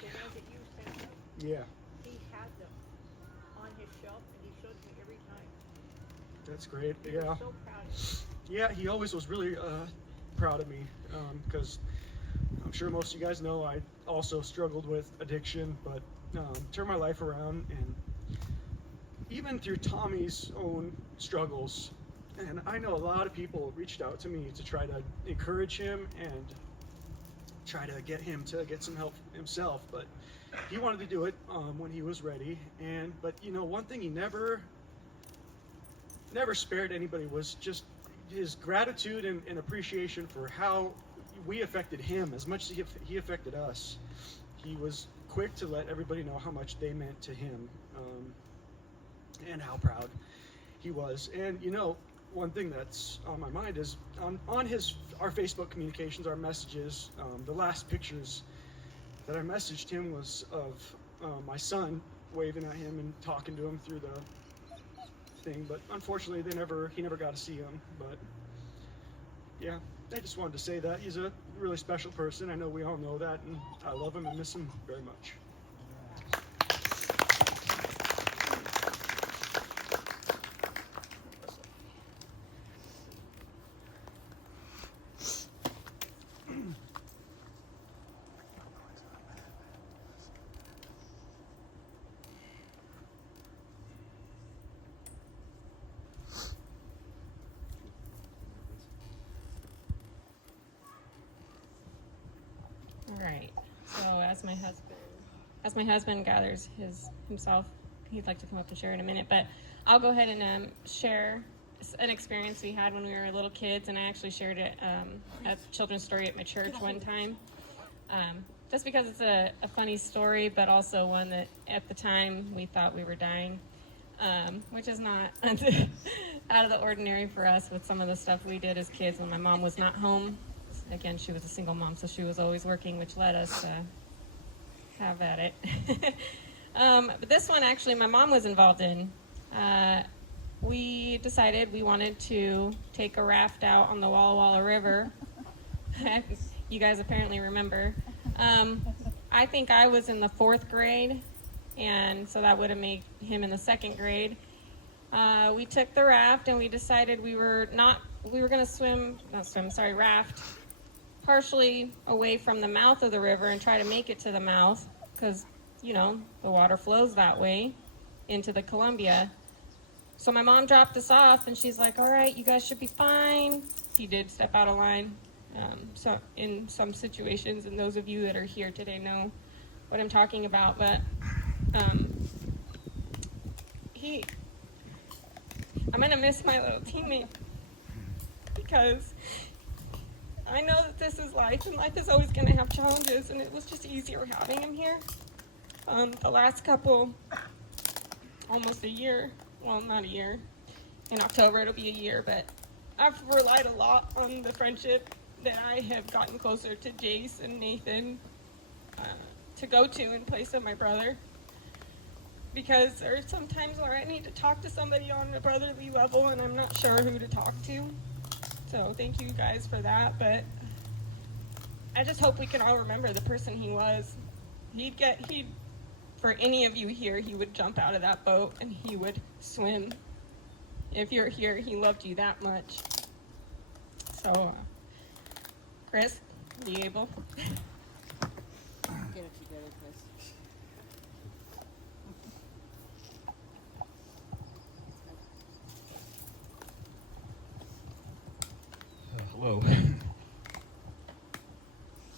The ones that you sent us, Yeah, he had them on his shelf, and he showed me every time. that's great. He Yeah. was so proud of me. Yeah, he always was really proud of me, because I'm sure most of you guys know I also struggled with addiction, but turned my life around, and even through Tommy's own struggles. And I know a lot of people reached out to me to try to encourage him and try to get him to get some help himself, but he wanted to do it when he was ready. But you know, one thing he never spared anybody was just his gratitude and appreciation for how we affected him as much as he affected us. He was quick to let everybody know how much they meant to him, and how proud he was. And you know, one thing that's on my mind is on our Facebook communications, our messages, the last pictures that I messaged him was of my son waving at him and talking to him through the thing, but unfortunately he never got to see him. But yeah, I just wanted to say that he's a really special person. I know we all know that, and I love him and miss him very much. as my husband gathers himself. He'd like to come up and share in a minute, but I'll go ahead and share an experience we had when we were little kids, and I actually shared it at children's story at my church one time. Just because it's a funny story, but also one that at the time we thought we were dying, which is not out of the ordinary for us with some of the stuff we did as kids when my mom was not home. Again, she was a single mom, so she was always working, which let us have at it. But this one, actually, my mom was involved in. We decided we wanted to take a raft out on the Walla Walla River. You guys apparently remember. I think I was in the 4th grade, and so that would have made him in the 2nd grade. We took the raft, and we decided we were going to raft partially away from the mouth of the river and try to make it to the mouth, because, you know, the water flows that way into the Columbia. So my mom dropped us off, and she's like, all right, you guys should be fine. He did step out of line. So in some situations, and those of you that are here today know what I'm talking about, but I'm going to miss my little teammate, because I know that this is life, and life is always going to have challenges, and it was just easier having him here. The last couple, almost a year, well, not a year. In October, it'll be a year, but I've relied a lot on the friendship that I have gotten closer to Jace and Nathan to go to in place of my brother. Because there are some times where I need to talk to somebody on a brotherly level, and I'm not sure who to talk to. So thank you guys for that, but I just hope we can all remember the person he was. For any of you here, he would jump out of that boat and he would swim. If you're here, he loved you that much. So, Kris, are you able? Get it together, Kris. Hello.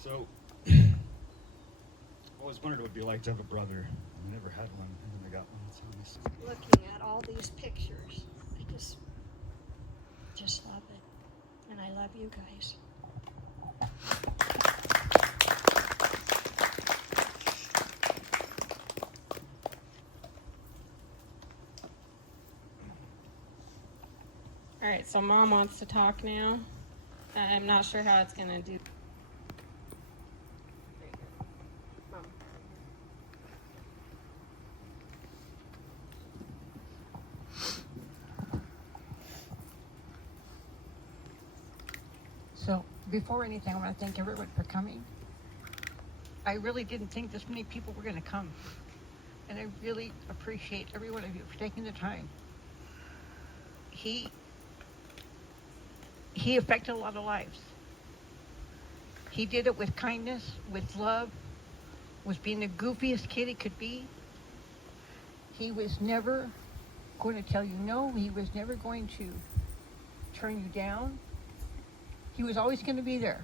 So, I always wondered what it'd be like to have a brother. I never had one, and then I got one. It's nice. Looking at all these pictures, I just love it. And I love you guys. All right, so Mom wants to talk now. I'm not sure how it's going to do. Mom. So, before anything, I want to thank everyone for coming. I really didn't think this many people were going to come. And I really appreciate every one of you for taking the time. He affected a lot of lives. He did it with kindness, with love, was being the goofiest kid he could be. He was never going to tell you no. He was never going to turn you down. He was always going to be there.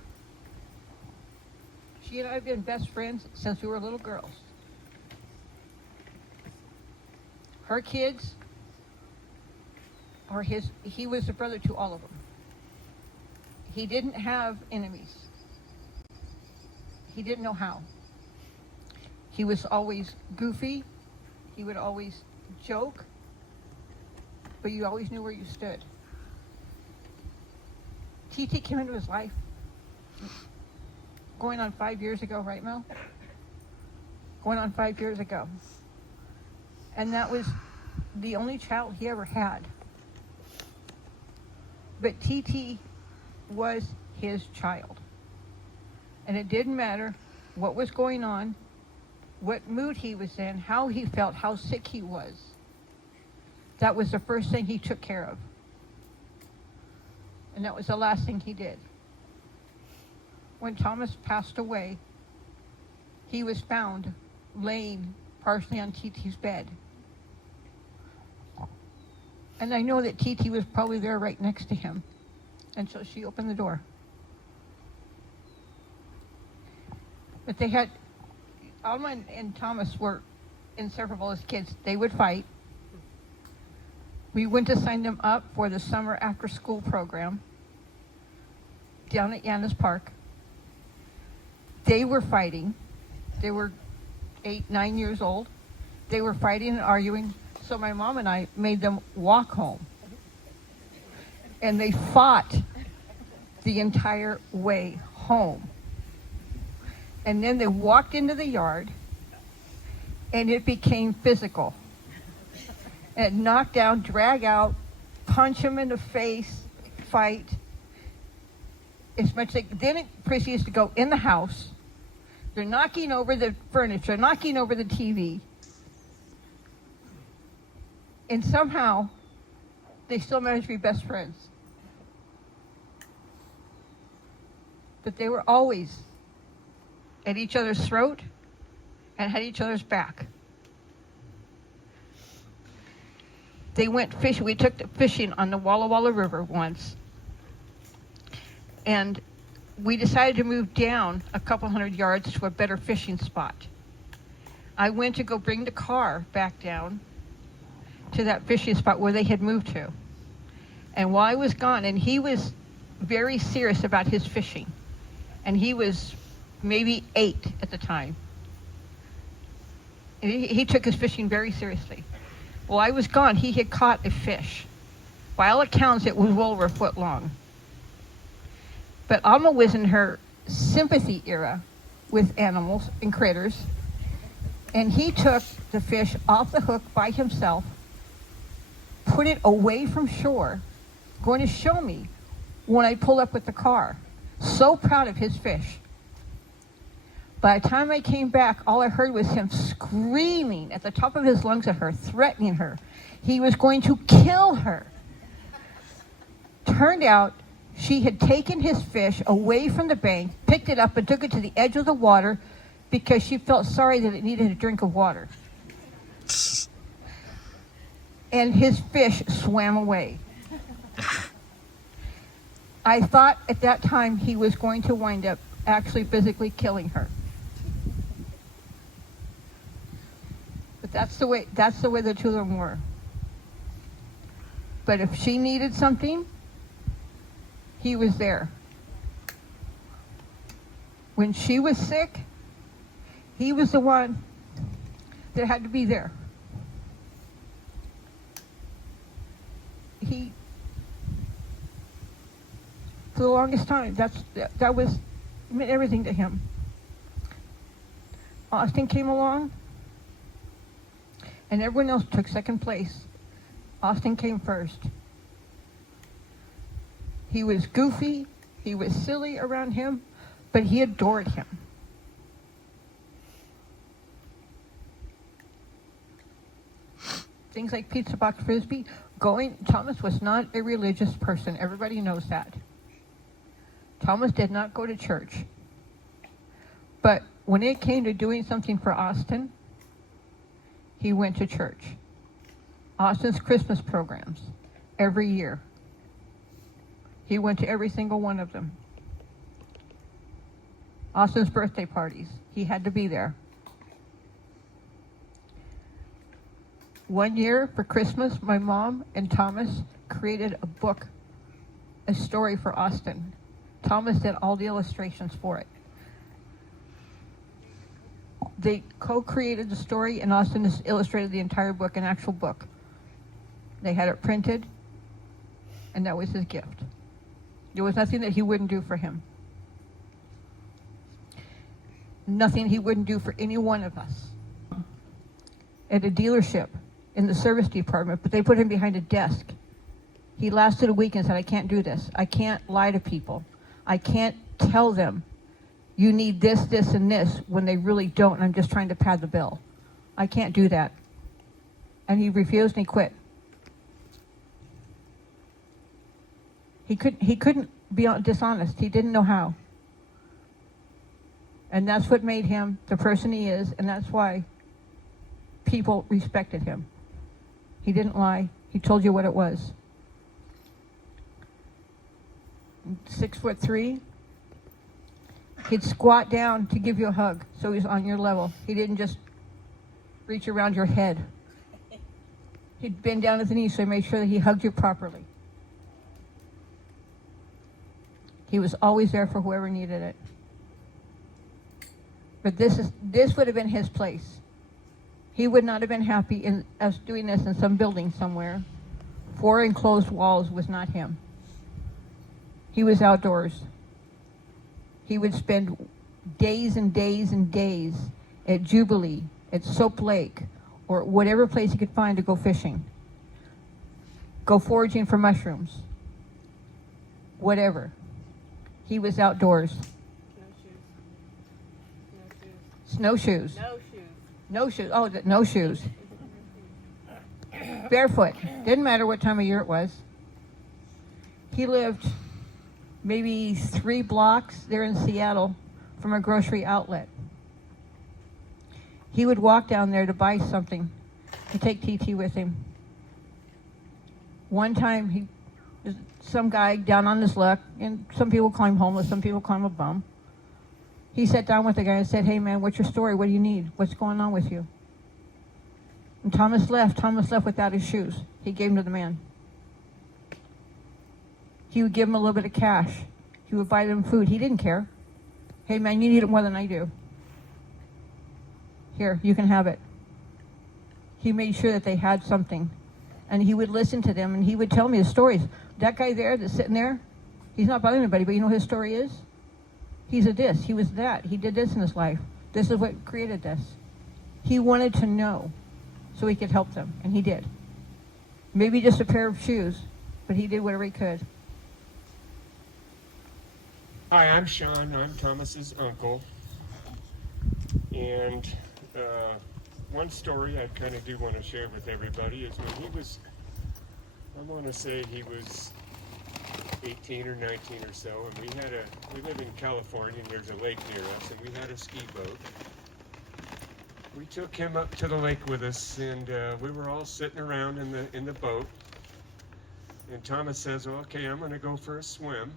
She and I have been best friends since we were little girls. Her kids are he was a brother to all of them. He didn't have enemies. He didn't know how. He was always goofy. He would always joke, but you always knew where you stood. TT came into his life going on 5 years ago, right, Mel? Going on 5 years ago. And that was the only child he ever had. But TT was his child. And it didn't matter what was going on, what mood he was in, how he felt, how sick he was. That was the first thing he took care of. And that was the last thing he did. When Thomas passed away, he was found laying partially on TT's bed. And I know that TT was probably there right next to him. And so she opened the door. But they had, Alma and Thomas were inseparable as kids. They would fight. We went to sign them up for the summer after school program down at Yannis Park. They were fighting. They were 8, 9 years old. They were fighting and arguing. So my mom and I made them walk home. And they fought the entire way home. And then they walked into the yard, and it became physical. And knock down, drag out, punch him in the face, fight. As much like then it proceeds to go in the house. They're knocking over the furniture, knocking over the TV. And somehow they still managed to be best friends. But they were always at each other's throat and had each other's back. They went fishing. We took fishing on the Walla Walla River once. And we decided to move down a couple hundred yards to a better fishing spot. I went to go bring the car back down to that fishing spot where they had moved to. And while I was gone, and he was very serious about his fishing, and he was maybe 8 at the time. And he took his fishing very seriously. While I was gone, he had caught a fish. By all accounts, it was well over a foot long. But Alma was in her sympathy era with animals and critters, and he took the fish off the hook by himself, put it away from shore, going to show me when I pulled up with the car. So proud of his fish. By the time I came back, all I heard was him screaming at the top of his lungs at her, threatening her. He was going to kill her. Turned out she had taken his fish away from the bank, picked it up and took it to the edge of the water because she felt sorry that it needed a drink of water. And his fish swam away. I thought at that time he was going to wind up actually physically killing her. But that's the way the two of them were. But if she needed something, he was there. When she was sick, he was the one that had to be there. He, for the longest time, that was meant everything to him. Austin came along, and everyone else took second place. Austin came first. He was goofy, he was silly around him, but he adored him. Things like pizza box frisbee, Thomas was not a religious person. Everybody knows that. Thomas did not go to church. But when it came to doing something for Austin, he went to church. Austin's Christmas programs, every year. He went to every single one of them. Austin's birthday parties, he had to be there. One year for Christmas, my mom and Thomas created a book, a story for Austin. Thomas did all the illustrations for it. They co-created the story, and Austin has illustrated the entire book, an actual book. They had it printed, and that was his gift. There was nothing that he wouldn't do for him. Nothing he wouldn't do for any one of us. At a dealership, in the service department, but they put him behind a desk. He lasted a week and said, I can't do this. I can't lie to people. I can't tell them you need this, this, and this when they really don't, and I'm just trying to pad the bill. I can't do that. And he refused and he quit. He couldn't be dishonest. He didn't know how. And that's what made him the person he is, and that's why people respected him. He didn't lie. He told you what it was. 6'3". He'd squat down to give you a hug, so he was on your level. He didn't just reach around your head. He'd bend down at the knees so he made sure that he hugged you properly. He was always there for whoever needed it. But this would have been his place. He would not have been happy in us doing this in some building somewhere. 4 enclosed walls was not him. He was outdoors. He would spend days and days and days at Jubilee, at Soap Lake, or whatever place he could find to go fishing. Go foraging for mushrooms. Whatever. He was outdoors. Snowshoes. No shoes. Oh, no shoes. Barefoot. Didn't matter what time of year it was. He lived maybe 3 blocks there in Seattle from a grocery outlet. He would walk down there to buy something to take TT with him. One time, some guy down on his luck, and some people call him homeless, some people call him a bum. He sat down with the guy and said, "Hey man, what's your story? What do you need? What's going on with you?" And Thomas left. Thomas left without his shoes. He gave them to the man. He would give him a little bit of cash. He would buy them food. He didn't care. "Hey man, you need it more than I do. Here, you can have it." He made sure that they had something. And he would listen to them, and he would tell me his stories. That guy there that's sitting there, he's not bothering anybody, but you know what his story is? He's a this, he was that, he did this in his life. This is what created this. He wanted to know so he could help them, and he did. Maybe just a pair of shoes, but he did whatever he could. Hi, I'm Sean. I'm Thomas's uncle. And one story I kind of do want to share with everybody is when he was, I want to say he was 18 or 19 or so, and we live in California, and there's a lake near us, and we had a ski boat. We took him up to the lake with us, and we were all sitting around in the boat. And Thomas says, "Well, okay, I'm going to go for a swim."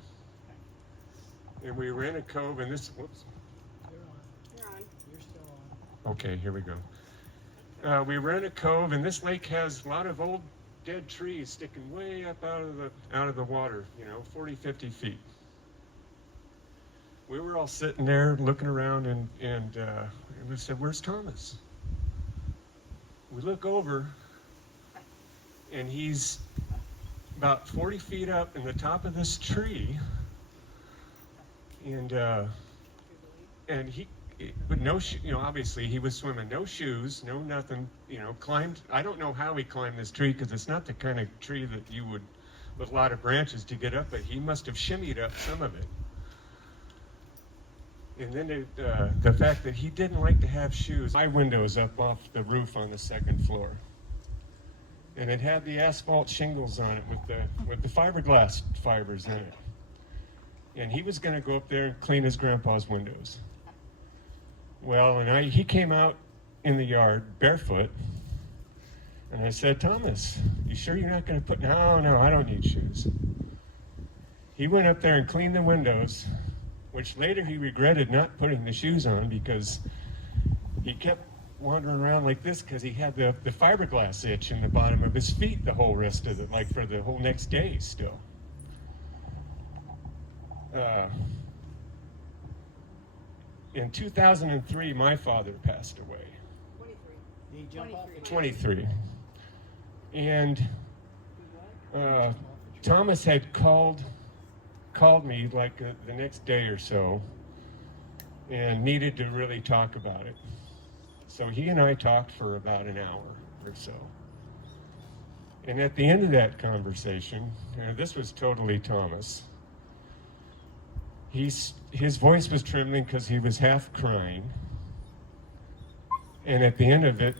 And we were in a cove, and this, whoops. You're on. You're still on. Okay, here we go. We were in a cove, and this lake has a lot of old dead trees sticking way up out of the water, 40, 50 feet. We were all sitting there looking around, and we said, "Where's Thomas?" We look over, and he's about 40 feet up in the top of this tree, and he, but no, obviously he was swimming, no shoes, no nothing, climbed. I don't know how he climbed this tree, because it's not the kind of tree that you would, with a lot of branches to get up, but he must have shimmied up some of it. And then the fact that he didn't like to have shoes. My window's up off the roof on the 2nd floor, and it had the asphalt shingles on it with the fiberglass fibers in it. And he was going to go up there and clean his grandpa's windows. Well, and he came out in the yard barefoot, and I said, "Thomas, you sure you're not going to put?" No, I don't need shoes." He went up there and cleaned the windows, which later he regretted not putting the shoes on, because he kept wandering around like this because he had the fiberglass itch in the bottom of his feet the whole rest of it, like for the whole next day still. In 2003, my father passed away. 23. Did he jump off? 23. And Thomas had called me like the next day or so and needed to really talk about it. So he and I talked for about an hour or so. And at the end of that conversation, this was totally Thomas. His voice was trembling because he was half crying. And at the end of it,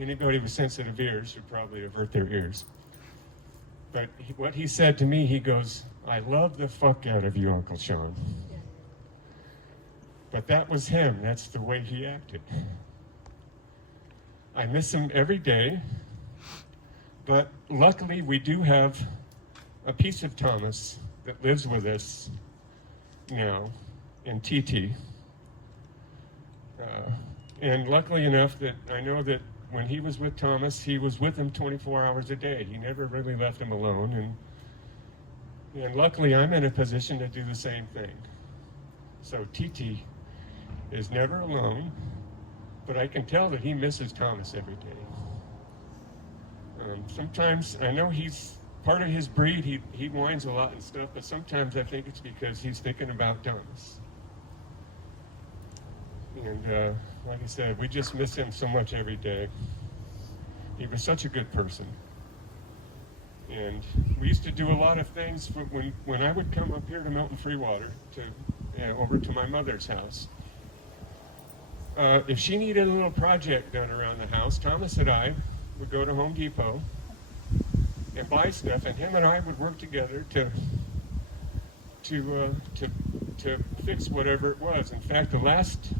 anybody with sensitive ears should probably avert their ears. But what he said to me, he goes, "I love the fuck out of you, Uncle Sean." But that was him. That's the way he acted. I miss him every day. But luckily, we do have a piece of Thomas that lives with us now. and TT. And luckily enough that I know that when he was with Thomas, he was with him 24 hours a day. He never really left him alone. And luckily I'm in a position to do the same thing. So TT is never alone, but I can tell that he misses Thomas every day. Sometimes, I know he's part of his breed, he whines a lot and stuff, but sometimes I think it's because he's thinking about Thomas. And like I said, we just miss him so much every day. He was such a good person. And we used to do a lot of things when I would come up here to Milton Freewater, over to my mother's house. If she needed a little project done around the house, Thomas and I would go to Home Depot and buy stuff, and him and I would work together to fix whatever it was. In fact, the last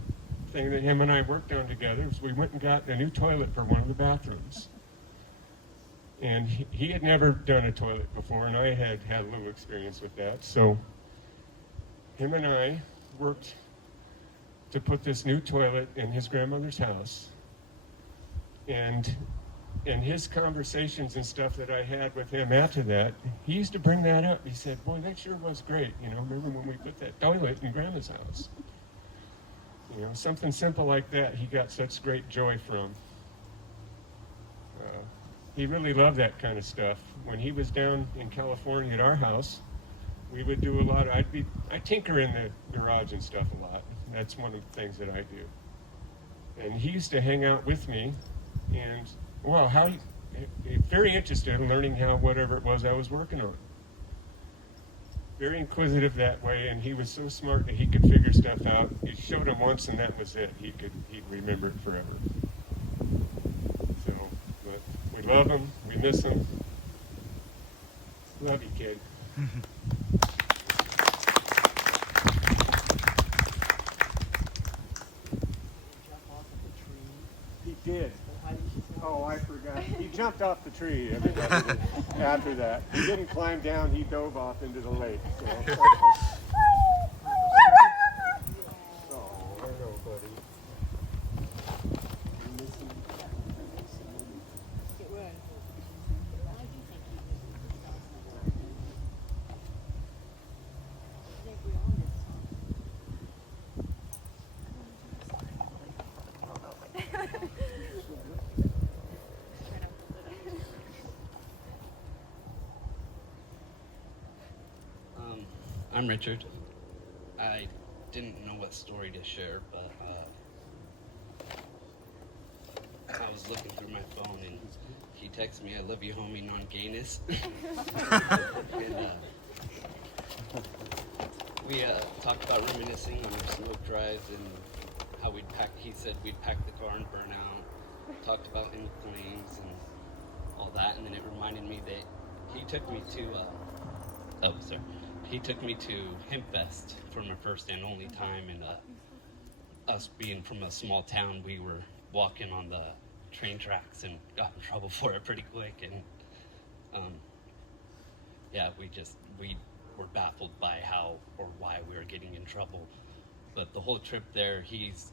thing that him and I worked on together was we went and got a new toilet for one of the bathrooms. And he had never done a toilet before, and I had had a little experience with that. So him and I worked to put this new toilet in his grandmother's house. And in his conversations and stuff that I had with him after that, he used to bring that up. He said, boy, that sure was great. Remember when we put that toilet in Grandma's house? Something simple like that, he got such great joy from. He really loved that kind of stuff. When he was down in California at our house, we would do a lot of, I tinker in the garage and stuff a lot. That's one of the things that I do. And he used to hang out with me, and very interested in learning how whatever it was I was working on. Very inquisitive that way, and he was so smart that he could figure stuff out. You showed him once and that was it. He'd remember it forever. So, but we love him, we miss him. Love you, kid. He did. Oh, I forgot. He jumped off the tree after that. He didn't climb down, he dove off into the lake. So. Oh, I know, buddy. I'm Richard. I didn't know what story to share, but I was looking through my phone and he texted me, "I love you, homie, non-gayness." And we talked about reminiscing on our smoke drives and how he said we'd pack the car and burn out. Talked about in the flames and all that, and then it reminded me that he took me to He took me to Hempfest for my first and only time, and us being from a small town, we were walking on the train tracks and got in trouble for it pretty quick, and we were baffled by how or why we were getting in trouble. But the whole trip there, he's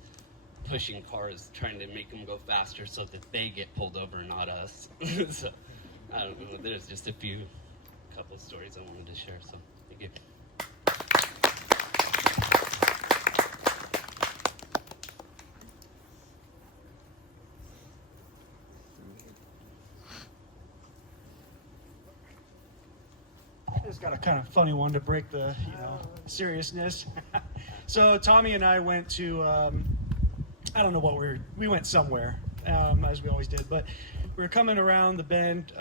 pushing cars, trying to make them go faster so that they get pulled over, not us. So I don't know, there's just a couple stories I wanted to share, so thank you. I just got a kind of funny one to break the seriousness. So Tommy and I went to I don't know what we went somewhere, as we always did, but we were coming around the bend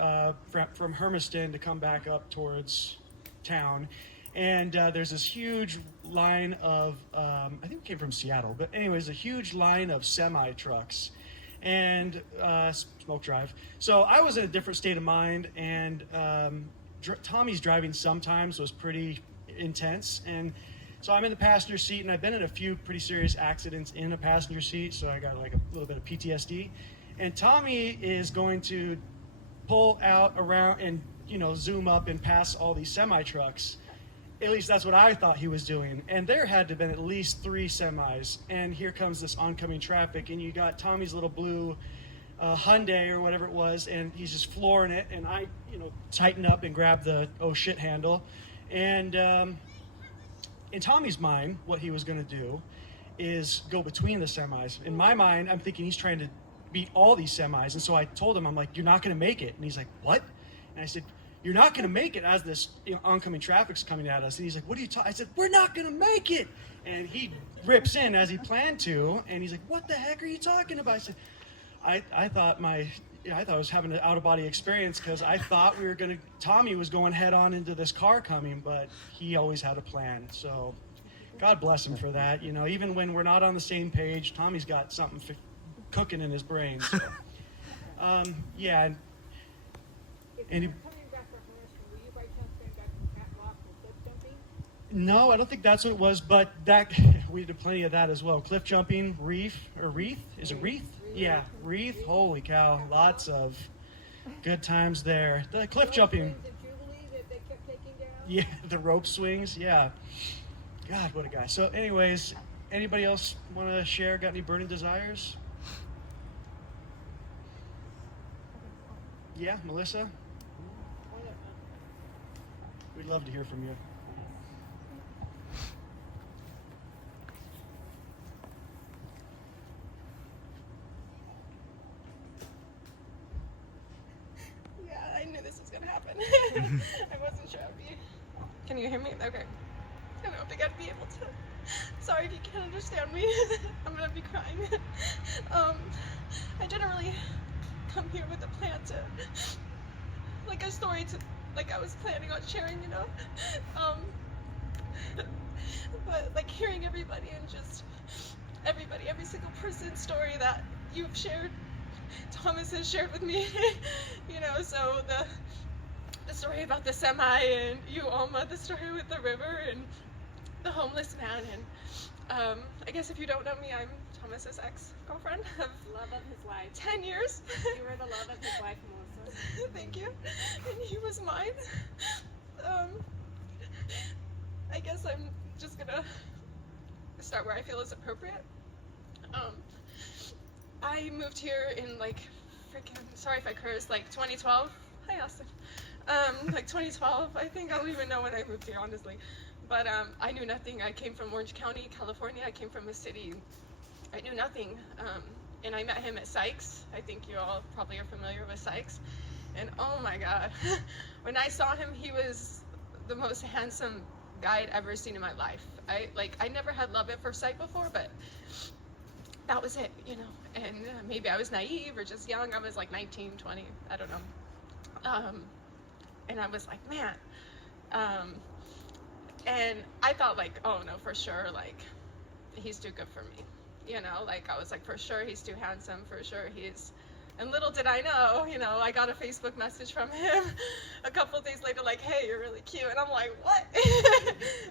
from Hermiston to come back up towards town, and there's this huge line of I think it came from Seattle, but anyways, a huge line of semi trucks and smoke drive. So I was in a different state of mind, and Tommy's driving sometimes was pretty intense, and so I'm in the passenger seat, and I've been in a few pretty serious accidents in a passenger seat, so I got like a little bit of PTSD. And Tommy is going to pull out around and zoom up and pass all these semi trucks, At least that's what I thought he was doing. And there had to have been at least 3 semis. And here comes this oncoming traffic, and you got Tommy's little blue Hyundai or whatever it was, and he's just flooring it. And I, tighten up and grab the oh shit handle. And in Tommy's mind, what he was going to do is go between the semis. In my mind, I'm thinking he's trying to beat all these semis. And so I told him, I'm like, you're not going to make it. And he's like, what? And I said, you're not going to make it as this oncoming traffic's coming at us. And he's like, what are you talking? I said, we're not going to make it. And he rips in as he planned to. And he's like, what the heck are you talking about? I said, I thought I was having an out-of-body experience because I thought Tommy was going head on into this car coming, but he always had a plan. So God bless him for that. Even when we're not on the same page, Tommy's got something cooking in his brain. So. Yeah. And no, I don't think that's what it was, but we did plenty of that as well. Cliff jumping, wreath? Is it wreath? Yeah, wreath. Holy cow, lots of good times there. The cliff jumping. Yeah, the rope swings. Yeah. God, what a guy. So, anyways, anybody else want to share? Got any burning desires? Yeah, Melissa? We'd love to hear from you. Yeah, I knew this was gonna happen. I wasn't sure I'd be. Can you hear me? Okay. I don't think I'd be able to. Sorry if you can't understand me. I'm gonna be crying. I didn't really come here with a plan to, like a story to, like I was planning on sharing, but like hearing everybody and just every single person's story that you've shared, Thomas has shared with me, so the story about the semi and you, Alma, the story with the river and the homeless man, and I guess if you don't know me, I'm Thomas's ex-girlfriend of love of his life. 10 years. You were the love of his life, Melissa. Thank you. And he was mine. I guess I'm just gonna start where I feel is appropriate. I moved here in sorry if I curse, 2012. Hi, Austin. 2012. I think I don't even know when I moved here, honestly. But I knew nothing. I came from Orange County, California. I came from a city. I knew nothing. And I met him at Sykes. I think you all probably are familiar with Sykes. And oh my God, when I saw him, he was the most handsome guy I'd ever seen in my life. I never had love at first sight before, but that was it, And maybe I was naive or just young. I was 19, 20, I don't know. And I was like, man. And I thought oh no, for sure, he's too good for me. I was for sure he's too handsome, for sure he's, and little did I know, I got a Facebook message from him a couple days later, hey, you're really cute. And I'm like, what?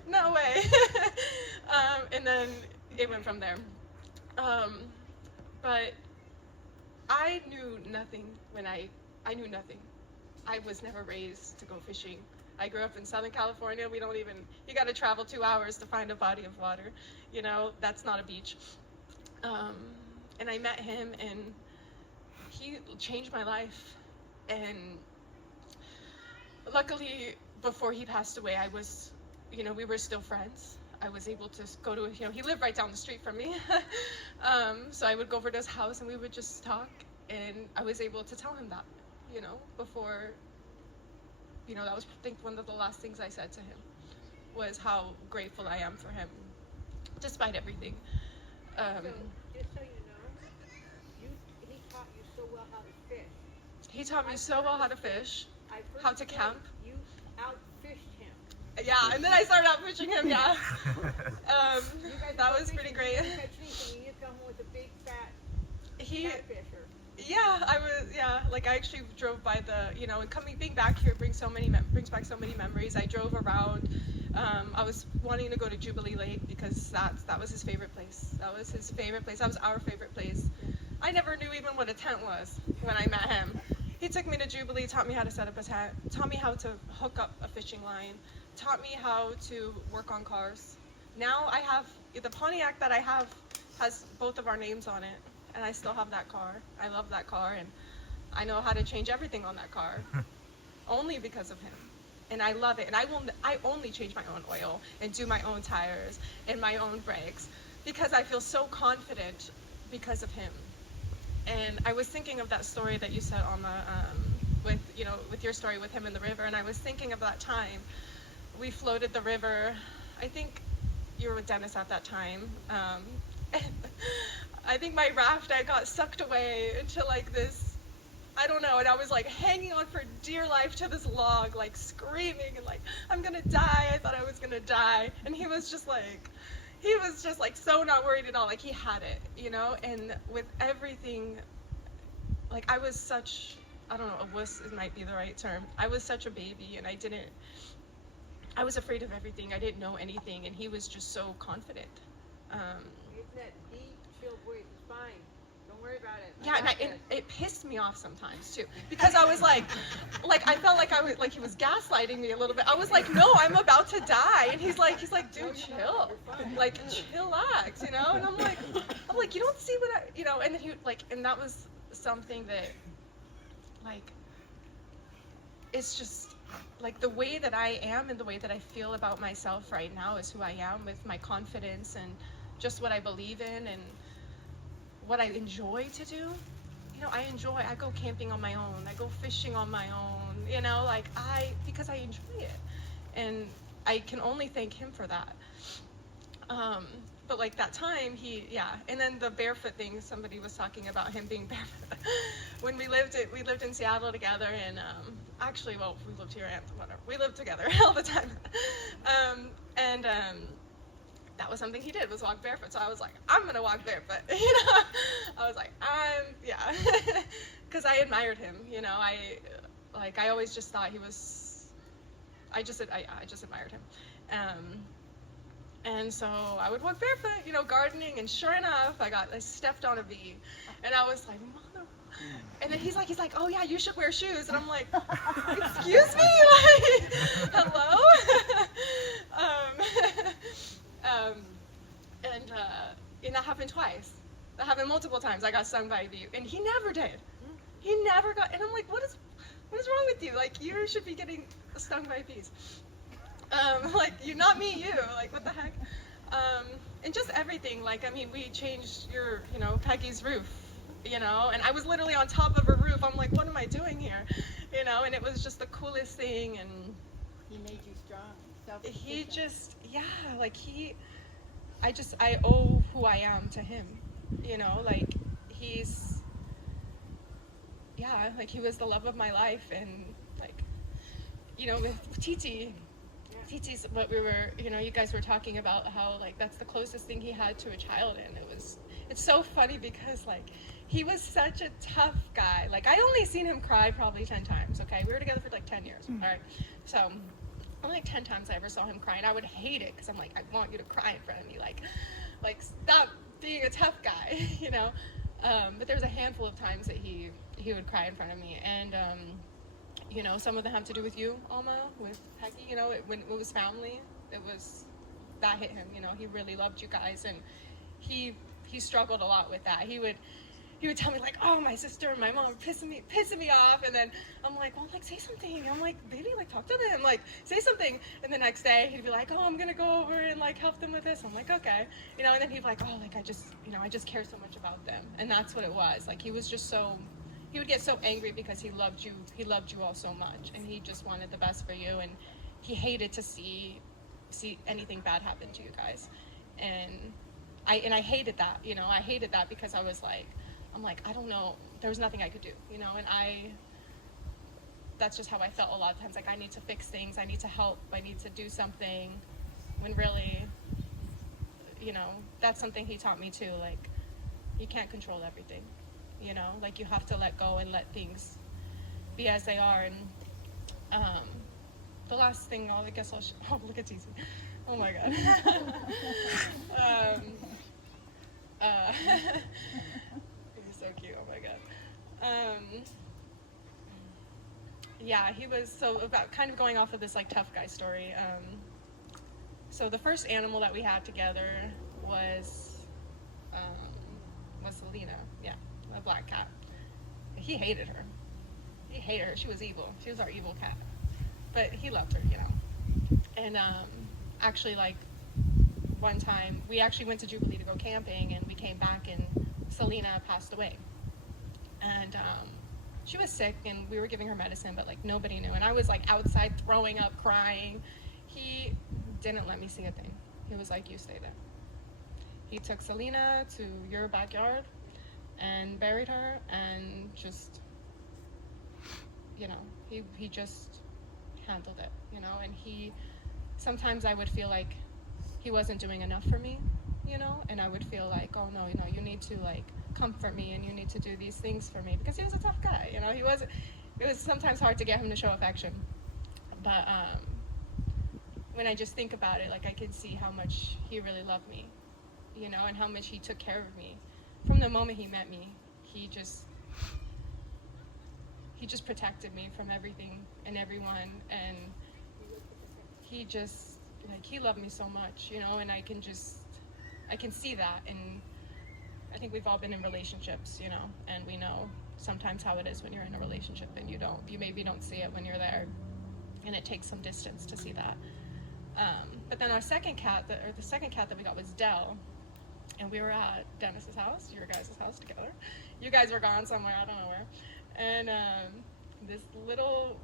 No way. And then it went from there. But I knew nothing when I knew nothing. I was never raised to go fishing. I grew up in Southern California. You gotta travel 2 hours to find a body of water. That's not a beach. And I met him and he changed my life. And luckily, before he passed away, I was, we were still friends. I was able to go to, he lived right down the street from me. So I would go over to his house and we would just talk. And I was able to tell him that, before, that was, I think, one of the last things I said to him was how grateful I am for him, despite everything. So, just so you know, he taught you so well how to fish. He taught me so well how to fish, how to camp. You outfished him. Yeah, and then I started out fishing him, yeah. That was pretty great. You come with a big fat catfisher. Yeah, I actually drove by and being back here brings back so many memories. I drove around. I was wanting to go to Jubilee Lake because that was his favorite place. That was his favorite place. That was our favorite place. I never knew even what a tent was when I met him. He took me to Jubilee, taught me how to set up a tent, taught me how to hook up a fishing line, taught me how to work on cars. Now I have, the Pontiac that I have has both of our names on it, and I still have that car. I love that car, and I know how to change everything on that car, only because of him. And I love it, and I only change my own oil, and do my own tires, and my own brakes, because I feel so confident because of him. And I was thinking of that story that you said, Alma, with your story with him in the river, and I was thinking of that time we floated the river. I think you were with Dennis at that time. I think my raft, I got sucked away into like this, I don't know, and I was like hanging on for dear life to this log, like screaming and like, I'm gonna die. I thought I was gonna die. And he was just like so not worried at all. Like he had it, you know? And with everything, like I was such, I don't know, a wuss might be the right term. I was such a baby, and I was afraid of everything. I didn't know anything, and he was just so confident. It's that deep, chill voice. It's fine. Don't worry about it. Yeah, and it pissed me off sometimes too, because I was like I felt like he was gaslighting me a little bit. I was like, no, I'm about to die, and he's like, dude, chill, like chillax, you know. And I'm like, you don't see what I, you know. And he and that was something that, like, it's just like the way that I am and the way that I feel about myself right now is who I am, with my confidence and just what I believe in and what I enjoy to do. You know, I go camping on my own, I go fishing on my own, you know, like because I enjoy it, and I can only thank him for that. But like that time, and then the barefoot thing, somebody was talking about him being barefoot. When we lived in Seattle together, and actually, well, we lived here and whatever, we lived together all the time. That was something he did, was walk barefoot. So I was like, I'm gonna walk barefoot, you know. I was like, because I admired him, you know. I always just thought he was, I just admired him. And so I would walk barefoot, you know, gardening, and sure enough, I stepped on a bee, and I was like, mother. And then he's like, oh yeah, you should wear shoes, and I'm like, excuse me, like, hello. And that happened twice. That happened multiple times. I got stung by a bee, and he never did. He never got. And I'm like, what is wrong with you? Like, you should be getting stung by bees. Like, you, not me, you. Like, what the heck? And just everything. Like, I mean, we changed Peggy's roof, you know, and I was literally on top of her roof. I'm like, what am I doing here? You know, and it was just the coolest thing. And he made you strong. He just, I owe who I am to him, you know, like he was the love of my life. And like, you know, with Titi's what we were, you know, you guys were talking about how like that's the closest thing he had to a child, and it's so funny because like he was such a tough guy. Like I only seen him cry probably 10 times, okay? We were together for like 10 years, all right? So only like 10 times I ever saw him cry, and I would hate it because I'm like, I want you to cry in front of me, like stop being a tough guy, you know. But there was a handful of times that he would cry in front of me, and you know, some of them have to do with you, Alma, with Peggy. You know, when it was family, that hit him. You know, he really loved you guys, and he struggled a lot with that. He would tell me like, oh, my sister and my mom are pissing me off, and then I'm like, well, like, say something. I'm like, baby, like, talk to them, like, say something. And the next day he'd be like, oh, I'm gonna go over and like help them with this. I'm like, okay, you know. And then he'd be like, oh, like, I just care so much about them. And that's what it was. Like, he was just so, he would get so angry because he loved you all so much, and he just wanted the best for you, and he hated to see anything bad happen to you guys. And I hated that, you know. I hated that because I'm like, I don't know, there was nothing I could do, you know. And that's just how I felt a lot of times. Like, I need to fix things, I need to help, I need to do something, when really, you know, that's something he taught me too. Like, you can't control everything, you know. Like, you have to let go and let things be as they are. And the last thing, I guess oh, look at Tizzy. Oh my God. He's so cute. Oh my God. yeah, he was, so about kind of going off of this like tough guy story. So the first animal that we had together was Selena, yeah, a black cat. He hated her. He hated her. She was evil. She was our evil cat. But he loved her, you know. And actually, like, one time, we actually went to Jubilee to go camping, and we came back, and Selena passed away. And she was sick, and we were giving her medicine, but, like, nobody knew. And I was, like, outside throwing up, crying. He didn't let me see a thing. He was like, you stay there. He took Selena to your backyard and buried her, and just, you know, he just handled it, you know. And sometimes I would feel like he wasn't doing enough for me, you know, and I would feel like, oh no, you know, you need to like comfort me and you need to do these things for me, because he was a tough guy, you know. It was sometimes hard to get him to show affection, but when I just think about it, like, I can see how much he really loved me, you know, and how much he took care of me. From the moment he met me, he just protected me from everything and everyone, and he just, like, he loved me so much, you know. And I can see that. And I think we've all been in relationships, you know, and we know sometimes how it is when you're in a relationship and you maybe don't see it when you're there, and it takes some distance to see that. But then the second cat that we got was Dell, and we were at Dennis's house, your guys' house together. You guys were gone somewhere, I don't know where. And this little,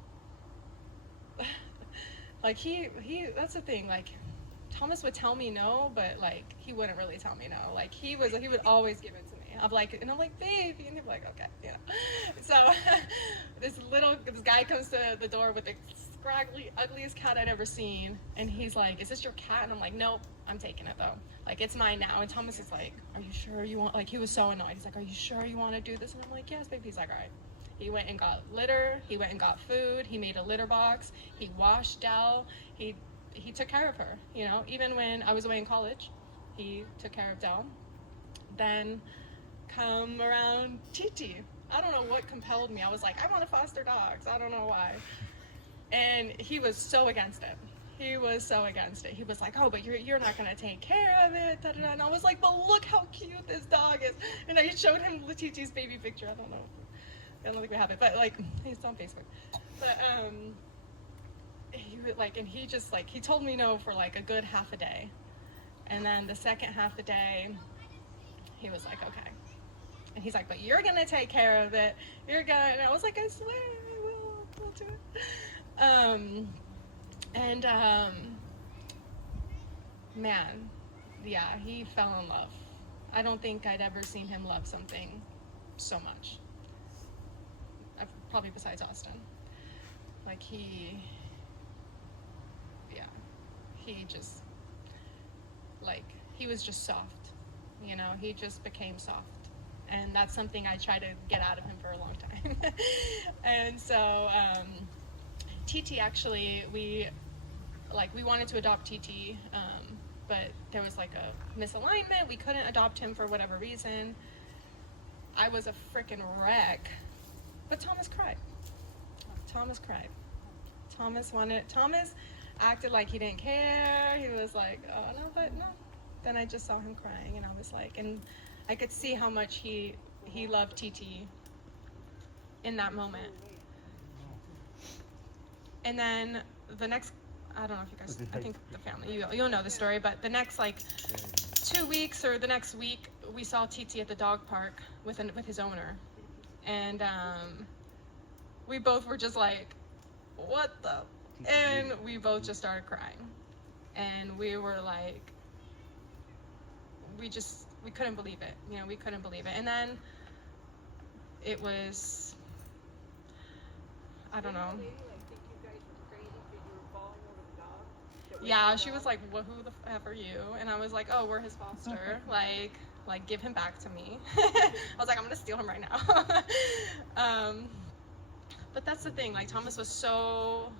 like, he that's the thing, like, Thomas would tell me no, but like he wouldn't really tell me no. Like he would always give it to me. I'm like, babe, and he'd be like, okay, yeah. So this guy comes to the door with the scraggly, ugliest cat I'd ever seen, and he's like, is this your cat? And I'm like, nope, I'm taking it though. Like, it's mine now. And Thomas is like, are you sure you want, like, he was so annoyed. He's like, are you sure you want to do this? And I'm like, yes, babe. He's like, all right. He went and got litter. He went and got food. He made a litter box. He washed Dell. He took care of her, you know. Even when I was away in college, he took care of Dell. Then come around Titi. I don't know what compelled me. I was like, I want to foster dogs. I don't know why. And he was so against it. He was so against it. He was like, oh, but you're not going to take care of it. Da, da, da. And I was like, but look how cute this dog is. And I showed him Titi's baby picture. I don't think we have it, but like, it's on Facebook. But he would, like, and he just, like, he told me no for like a good half a day. And then the second half a day, he was like, okay. And he's like, but you're going to take care of it. You're going to, and I was like, I swear I will. I'll do it. Man, yeah, he fell in love. I don't think I'd ever seen him love something so much. Probably besides Austin. Like, he just, like, he was just soft, you know. He just became soft, and that's something I tried to get out of him for a long time. And so TT, actually, we wanted to adopt TT, but there was like a misalignment. We couldn't adopt him for whatever reason. I was a freaking wreck, but Thomas cried. Thomas acted like he didn't care. He was like, oh no, but no. Then I just saw him crying, and I was like, and I could see how much he loved TT in that moment. And then the next, I don't know if you guys, I think the family, you'll know the story, but the next like 2 weeks or the next week, we saw TT at the dog park with his owner. And we both were just like, what the? And we both just started crying. And we were like, we couldn't believe it. You know, we couldn't believe it. And then it was, I don't know. Yeah, she was like, well, who the F are you? And I was like, oh, we're his foster. like give him back to me. I was like, I'm gonna steal him right now. But that's the thing, like, Thomas was so,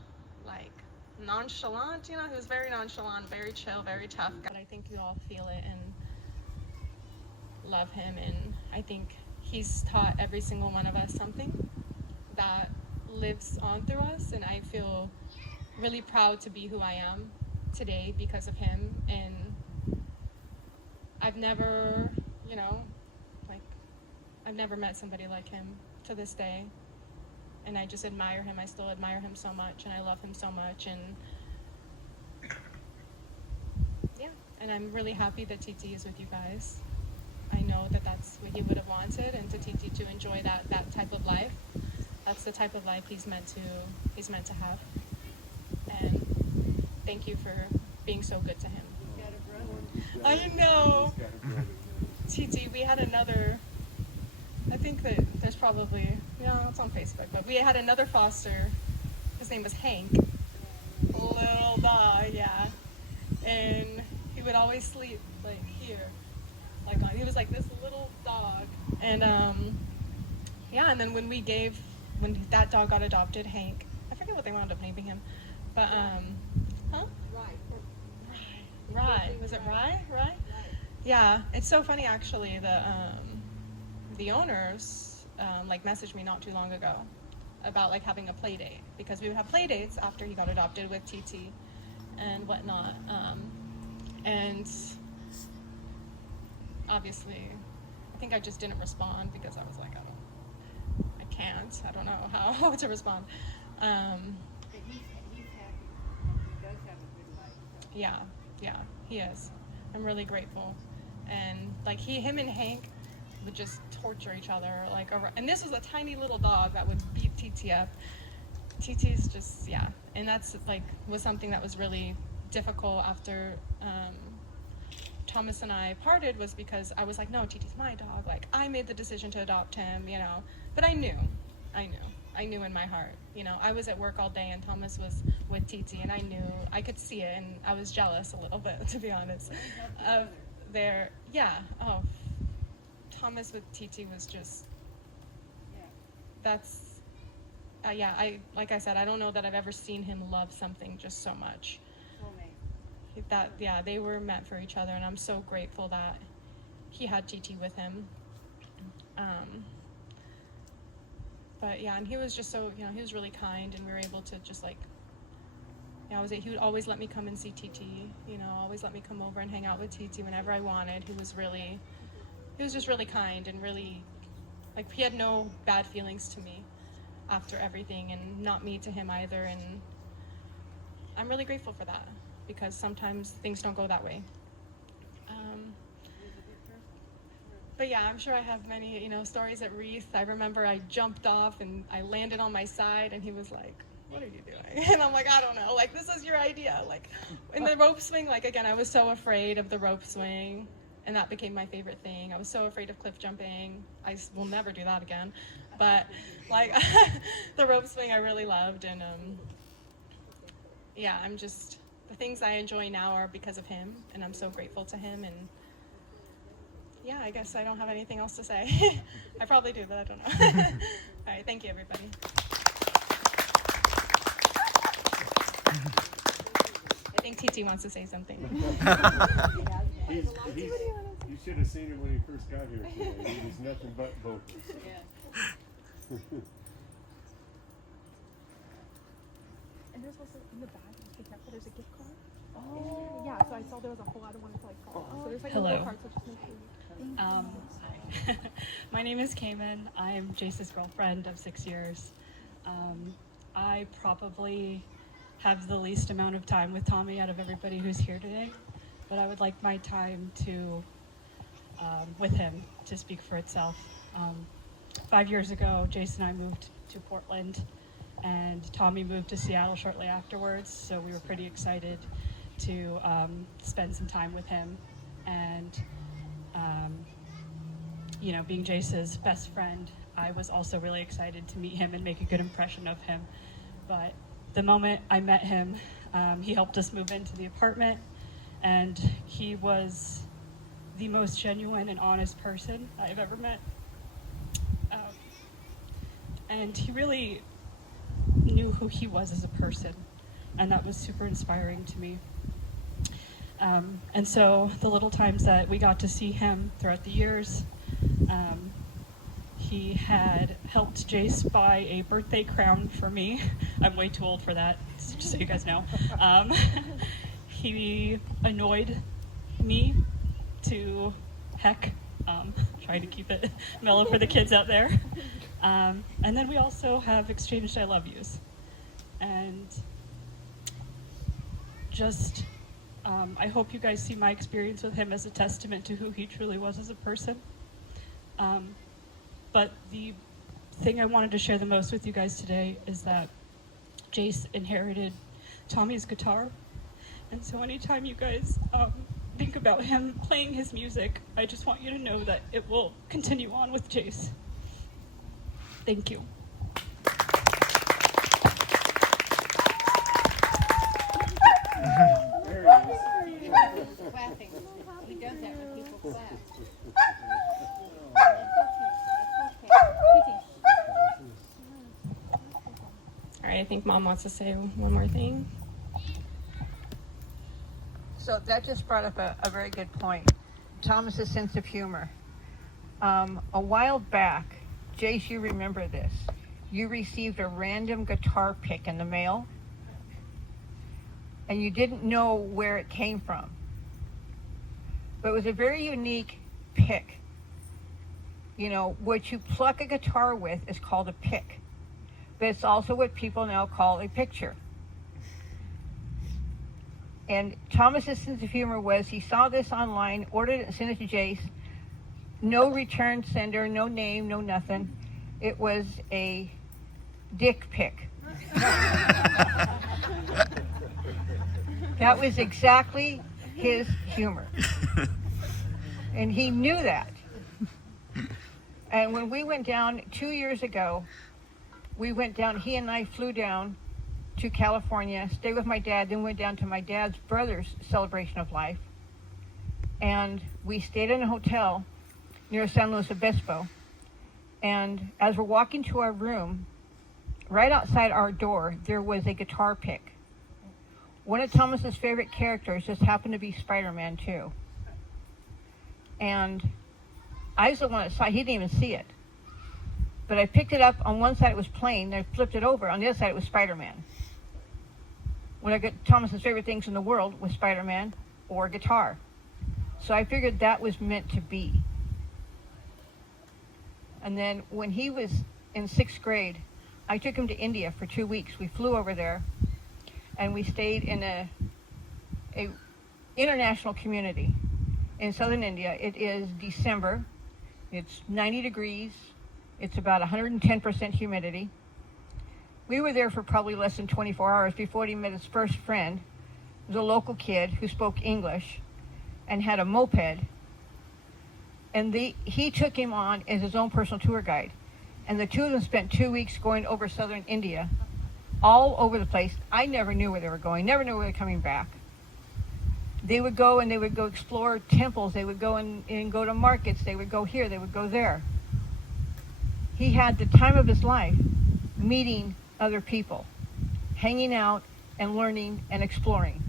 like, nonchalant, you know. He was very nonchalant, very chill, very tough. But I think you all feel it and love him, and I think he's taught every single one of us something that lives on through us, and I feel really proud to be who I am today because of him. And I've never, you know, like, I've never met somebody like him to this day. And I just admire him. I still admire him so much, and I love him so much. And yeah, and I'm really happy that TT is with you guys. I know that that's what he would have wanted, and to TT to enjoy that type of life. That's the type of life he's meant to have. And thank you for being so good to him. I know. TT, we had another, I think that there's probably, it's on Facebook, but we had another foster. His name was Hank. Little dog, yeah. And he would always sleep like here. He was like this little dog. And and then when that dog got adopted, Hank, I forget what they wound up naming him, but Rye. Was it Rye? Rye? Yeah, it's so funny actually. The owners messaged me not too long ago about having a play date, because we would have play dates after he got adopted with TT and whatnot. And obviously, I think I just didn't respond because I was like, I don't know how to respond. He's happy. He does have a good life. So. Yeah, he is. I'm really grateful. And him and Hank would just torture each other and this was a tiny little dog that would beat TT up. TT's just, and that's was something that was really difficult after Thomas and I parted, was because I was like, no, TT's my dog. I made the decision to adopt him, but I knew in my heart, I was at work all day and Thomas was with TT, and I could see it, and I was jealous a little bit, to be honest, of Thomas with TT was just, that's, like I said, I don't know that I've ever seen him love something just so much. They were meant for each other, and I'm so grateful that he had TT with him. And he was just so, he was really kind, and we were able to just he would always let me come and see TT, always let me come over and hang out with TT whenever I wanted. He was just really kind, and really, he had no bad feelings to me after everything, and not me to him either, and I'm really grateful for that, because sometimes things don't go that way. But I'm sure I have many, stories at Wreath. I remember I jumped off and I landed on my side, and he was like, what are you doing? And I'm like, I don't know, this is your idea. In the rope swing, again, I was so afraid of the rope swing, and that became my favorite thing. I was so afraid of cliff jumping. I will never do that again. But the rope swing I really loved, and I'm just, the things I enjoy now are because of him, and I'm so grateful to him. And I guess I don't have anything else to say. I probably do, but I don't know. All right, thank you, everybody. I think TT wants to say something. You should have seen him when he first got here today. He was nothing but vocal. And there's also in the bag, be careful, there's a gift card. Oh, yeah, so I saw there was a whole, I don't want it to fall off. So there's a little card, so just make sure you. Hi. My name is Cayman. I am Jace's girlfriend of 6 years. I probably have the least amount of time with Tommy out of everybody who's here today, but I would like my time to with him to speak for itself. 5 years ago, Jace and I moved to Portland, and Tommy moved to Seattle shortly afterwards, so we were pretty excited to spend some time with him. And being Jace's best friend, I was also really excited to meet him and make a good impression of him. But the moment I met him, he helped us move into the apartment, and he was the most genuine and honest person I've ever met. And he really knew who he was as a person, and that was super inspiring to me. And so the little times that we got to see him throughout the years, he had helped Jace buy a birthday crown for me. I'm way too old for that, just so you guys know. He annoyed me to heck, trying to keep it mellow for the kids out there. And then we also have exchanged I love yous. And just, I hope you guys see my experience with him as a testament to who he truly was as a person. But the thing I wanted to share the most with you guys today is that Jace inherited Tommy's guitar. And so anytime you guys think about him playing his music, I just want you to know that it will continue on with Jace. Thank you. Clapping. He does that when people clap. All right, I think Mom wants to say one more thing. So that just brought up a very good point. Thomas's sense of humor. A while back, Jace, you remember this. You received a random guitar pick in the mail, and you didn't know where it came from. But it was a very unique pick. You know, what you pluck a guitar with is called a pick. But it's also what people now call a picture. And Thomas's sense of humor was he saw this online, ordered it, and sent it to Jace. No return sender, no name, no nothing. It was a dick pic. That was exactly his humor. And he knew that. And when we went down 2 years ago, he and I flew down to California, stayed with my dad, then went down to my dad's brother's celebration of life. And we stayed in a hotel near San Luis Obispo. And as we're walking to our room, right outside our door, there was a guitar pick. One of Thomas's favorite characters just happened to be Spider-Man too. And I was the one that saw it. He didn't even see it. But I picked it up. On one side it was plain, and I flipped it over. On the other side it was Spider-Man. When I got Thomas's favorite things in the world was Spider-Man or guitar. So I figured that was meant to be. And then when he was in 6th grade, I took him to India for 2 weeks. We flew over there, and we stayed in a international community in southern India. It is December. It's 90 degrees. It's about 110% humidity. We were there for probably less than 24 hours before he met his first friend. It was a local kid who spoke English and had a moped. And he took him on as his own personal tour guide. And the two of them spent 2 weeks going over southern India, all over the place. I never knew where they were going, never knew where they were coming back. They would go and they would go explore temples. They would go and go to markets. They would go here, they would go there. He had the time of his life meeting other people, hanging out and learning and exploring.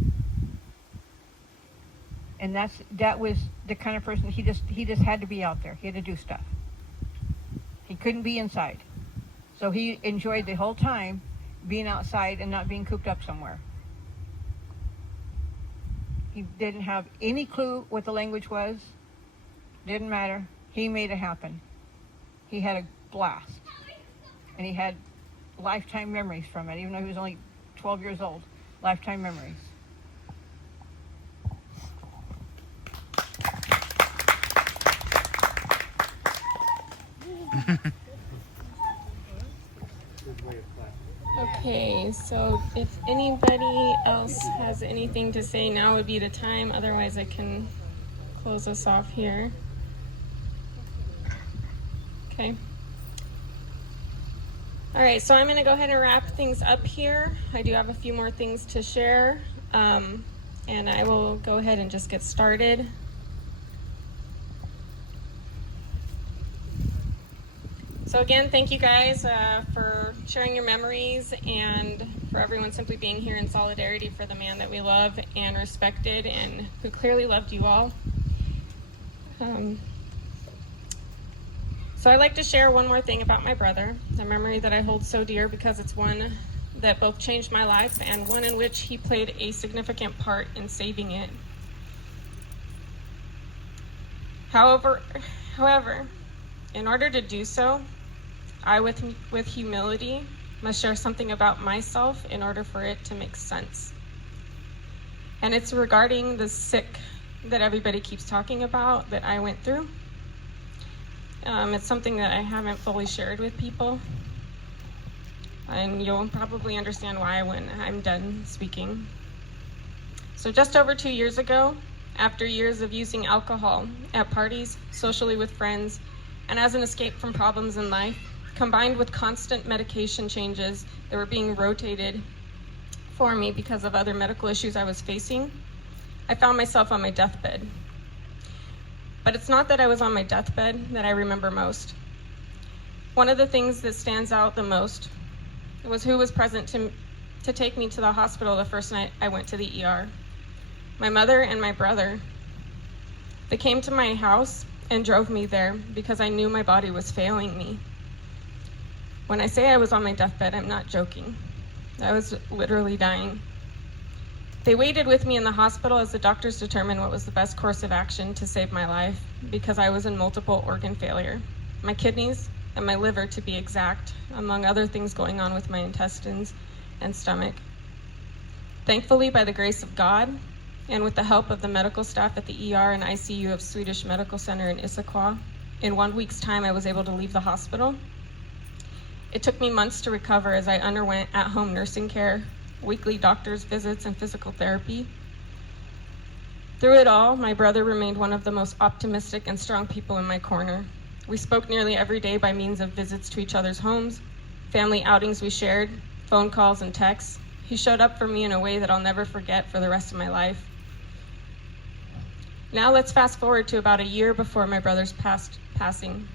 And that was the kind of person he just had to be out there. He had to do stuff. He couldn't be inside. So he enjoyed the whole time being outside and not being cooped up somewhere. He didn't have any clue what the language was. Didn't matter. He made it happen. He had a blast. And he had lifetime memories from it, even though he was only 12 years old. Lifetime memories. Okay, so if anybody else has anything to say, now would be the time. Otherwise, I can close us off here. Okay. All right, so I'm going to go ahead and wrap things up here. I do have a few more things to share, and I will go ahead and just get started. So again, thank you guys for sharing your memories and for everyone simply being here in solidarity for the man that we love and respected and who clearly loved you all. So I'd like to share one more thing about my brother, a memory that I hold so dear because it's one that both changed my life and one in which he played a significant part in saving it. However, in order to do so, I, with humility, must share something about myself in order for it to make sense. And it's regarding the sick that everybody keeps talking about that I went through. It's something that I haven't fully shared with people. And you'll probably understand why when I'm done speaking. So just over 2 years ago, after years of using alcohol at parties, socially with friends, and as an escape from problems in life, combined with constant medication changes that were being rotated for me because of other medical issues I was facing, I found myself on my deathbed. But it's not that I was on my deathbed that I remember most. One of the things that stands out the most was who was present to take me to the hospital the first night I went to the ER. My mother and my brother. They came to my house and drove me there because I knew my body was failing me. When I say I was on my deathbed, I'm not joking. I was literally dying. They waited with me in the hospital as the doctors determined what was the best course of action to save my life because I was in multiple organ failure. My kidneys and my liver, to be exact, among other things going on with my intestines and stomach. Thankfully, by the grace of God, and with the help of the medical staff at the ER and ICU of Swedish Medical Center in Issaquah, in 1 week's time I was able to leave the hospital. It took me months to recover as I underwent at-home nursing care, weekly doctor's visits, and physical therapy. Through it all, my brother remained one of the most optimistic and strong people in my corner. We spoke nearly every day by means of visits to each other's homes, family outings we shared, phone calls and texts. He showed up for me in a way that I'll never forget for the rest of my life. Now let's fast forward to about a year before my brother's passing.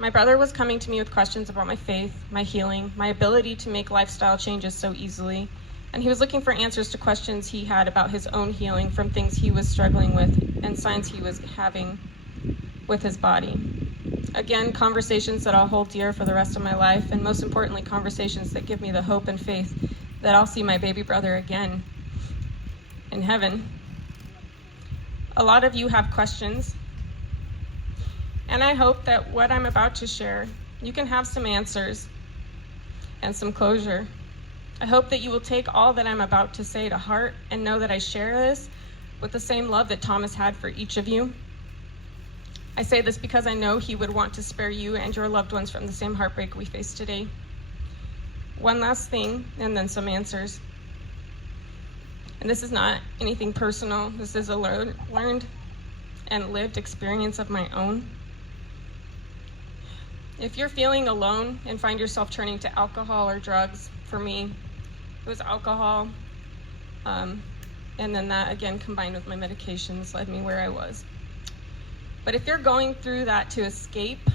My brother was coming to me with questions about my faith, my healing, my ability to make lifestyle changes so easily, and he was looking for answers to questions he had about his own healing from things he was struggling with and signs he was having with his body. Again, conversations that I'll hold dear for the rest of my life, and most importantly, conversations that give me the hope and faith that I'll see my baby brother again in heaven. A lot of you have questions, and I hope that what I'm about to share, you can have some answers and some closure. I hope that you will take all that I'm about to say to heart and know that I share this with the same love that Thomas had for each of you. I say this because I know he would want to spare you and your loved ones from the same heartbreak we face today. One last thing, and then some answers. And this is not anything personal. This is a learned and lived experience of my own. If you're feeling alone and find yourself turning to alcohol or drugs, for me, it was alcohol. And then that, again, combined with my medications, led me where I was. But if you're going through that to escape,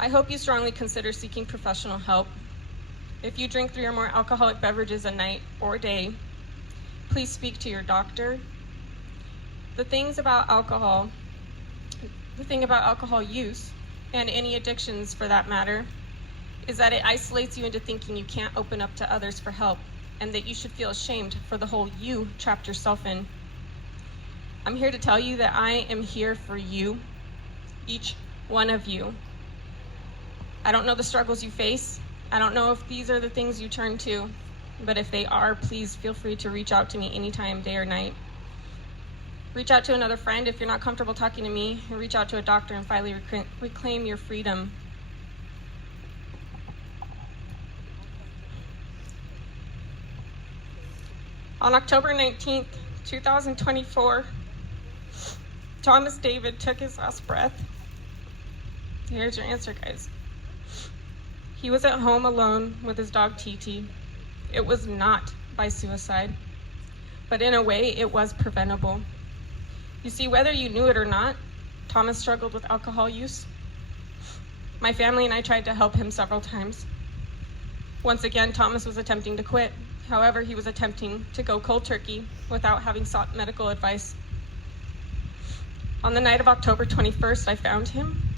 I hope you strongly consider seeking professional help. If you drink 3 or more alcoholic beverages a night or day, please speak to your doctor. The thing about alcohol use, and any addictions for that matter, is that it isolates you into thinking you can't open up to others for help, and that you should feel ashamed for the hole you trapped yourself in. I'm here to tell you that I am here for you, each one of you. I don't know the struggles you face. I don't know if these are the things you turn to, but if they are, please feel free to reach out to me anytime, day or night. Reach out to another friend if you're not comfortable talking to me, and reach out to a doctor and finally reclaim your freedom. On October 19th, 2024, Thomas David took his last breath. Here's your answer, guys. He was at home alone with his dog TT. It was not by suicide, but in a way it was preventable. You see, whether you knew it or not, Thomas struggled with alcohol use. My family and I tried to help him several times. Once again, Thomas was attempting to quit. However, he was attempting to go cold turkey without having sought medical advice. On the night of October 21st, I found him.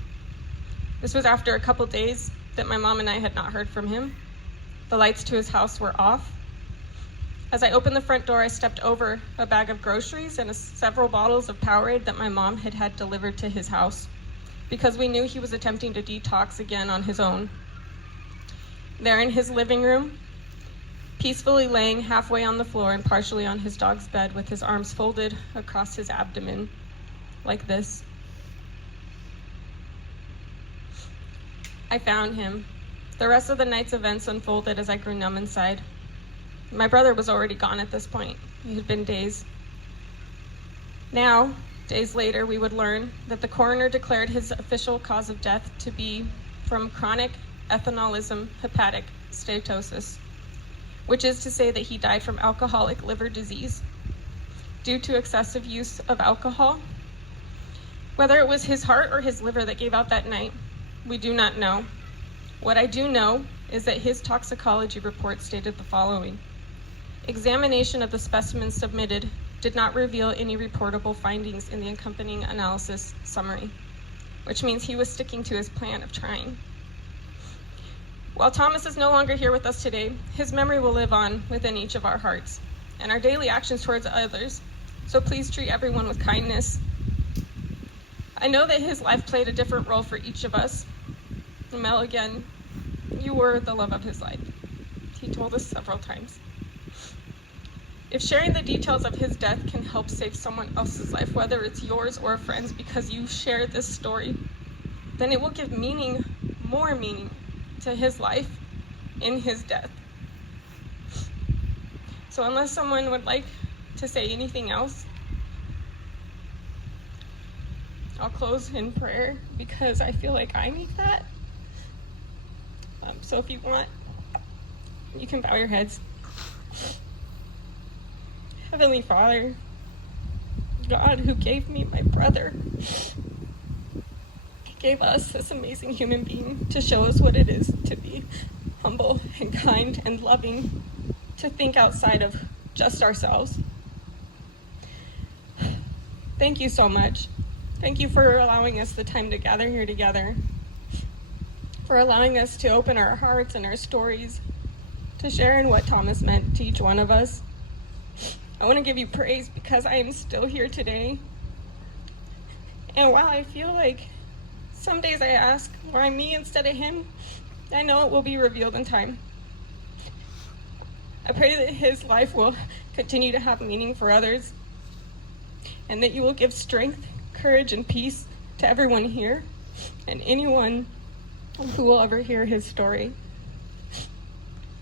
This was after a couple days that my mom and I had not heard from him. The lights to his house were off. As I opened the front door, I stepped over a bag of groceries and several bottles of Powerade that my mom had had delivered to his house, because we knew he was attempting to detox again on his own. There in his living room, peacefully laying halfway on the floor and partially on his dog's bed with his arms folded across his abdomen, like this. I found him. The rest of the night's events unfolded as I grew numb inside. My brother was already gone at this point. It had been days. Now, days later, we would learn that the coroner declared his official cause of death to be from chronic ethanolism hepatic steatosis, which is to say that he died from alcoholic liver disease due to excessive use of alcohol. Whether it was his heart or his liver that gave out that night, we do not know. What I do know is that his toxicology report stated the following: examination of the specimens submitted did not reveal any reportable findings in the accompanying analysis summary, which means he was sticking to his plan of trying. While Thomas is no longer here with us today, his memory will live on within each of our hearts and our daily actions towards others, so please treat everyone with kindness. I know that his life played a different role for each of us. Mel, again, you were the love of his life. He told us several times. If sharing the details of his death can help save someone else's life, whether it's yours or a friend's, because you share this story, then it will give meaning, more meaning, to his life in his death. So unless someone would like to say anything else, I'll close in prayer because I feel like I need that. So if you want, you can bow your heads. Heavenly Father, God who gave me my brother, gave us this amazing human being to show us what it is to be humble and kind and loving, to think outside of just ourselves. Thank you so much. Thank you for allowing us the time to gather here together, for allowing us to open our hearts and our stories, to share in what Thomas meant to each one of us. I want to give you praise because I am still here today. And while I feel like some days I ask, why me instead of him, I know it will be revealed in time. I pray that his life will continue to have meaning for others, and that you will give strength, courage, and peace to everyone here and anyone who will ever hear his story.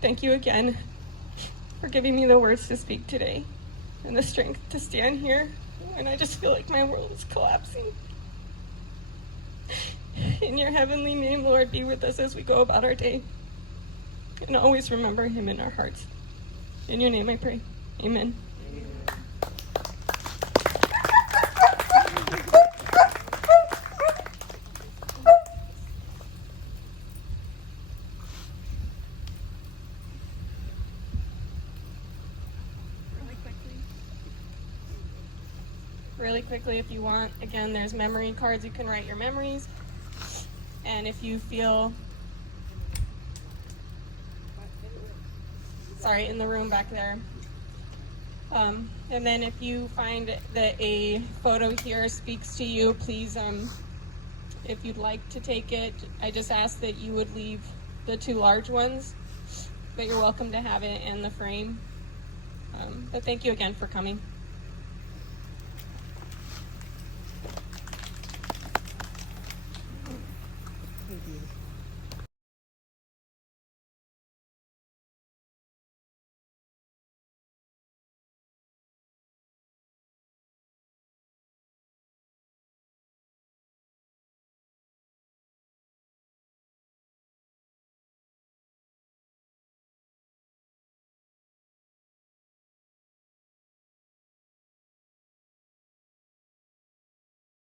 Thank you again for giving me the words to speak today and the strength to stand here when I just feel like my world is collapsing. In your heavenly name, Lord, be with us as we go about our day, and always remember him in our hearts. In your name I pray. Amen. Really quickly, if you want, again, there's memory cards. You can write your memories. And if you feel, in the room back there. And then if you find that a photo here speaks to you, please, if you'd like to take it, I just ask that you would leave the 2 large ones, but you're welcome to have it in the frame. But thank you again for coming.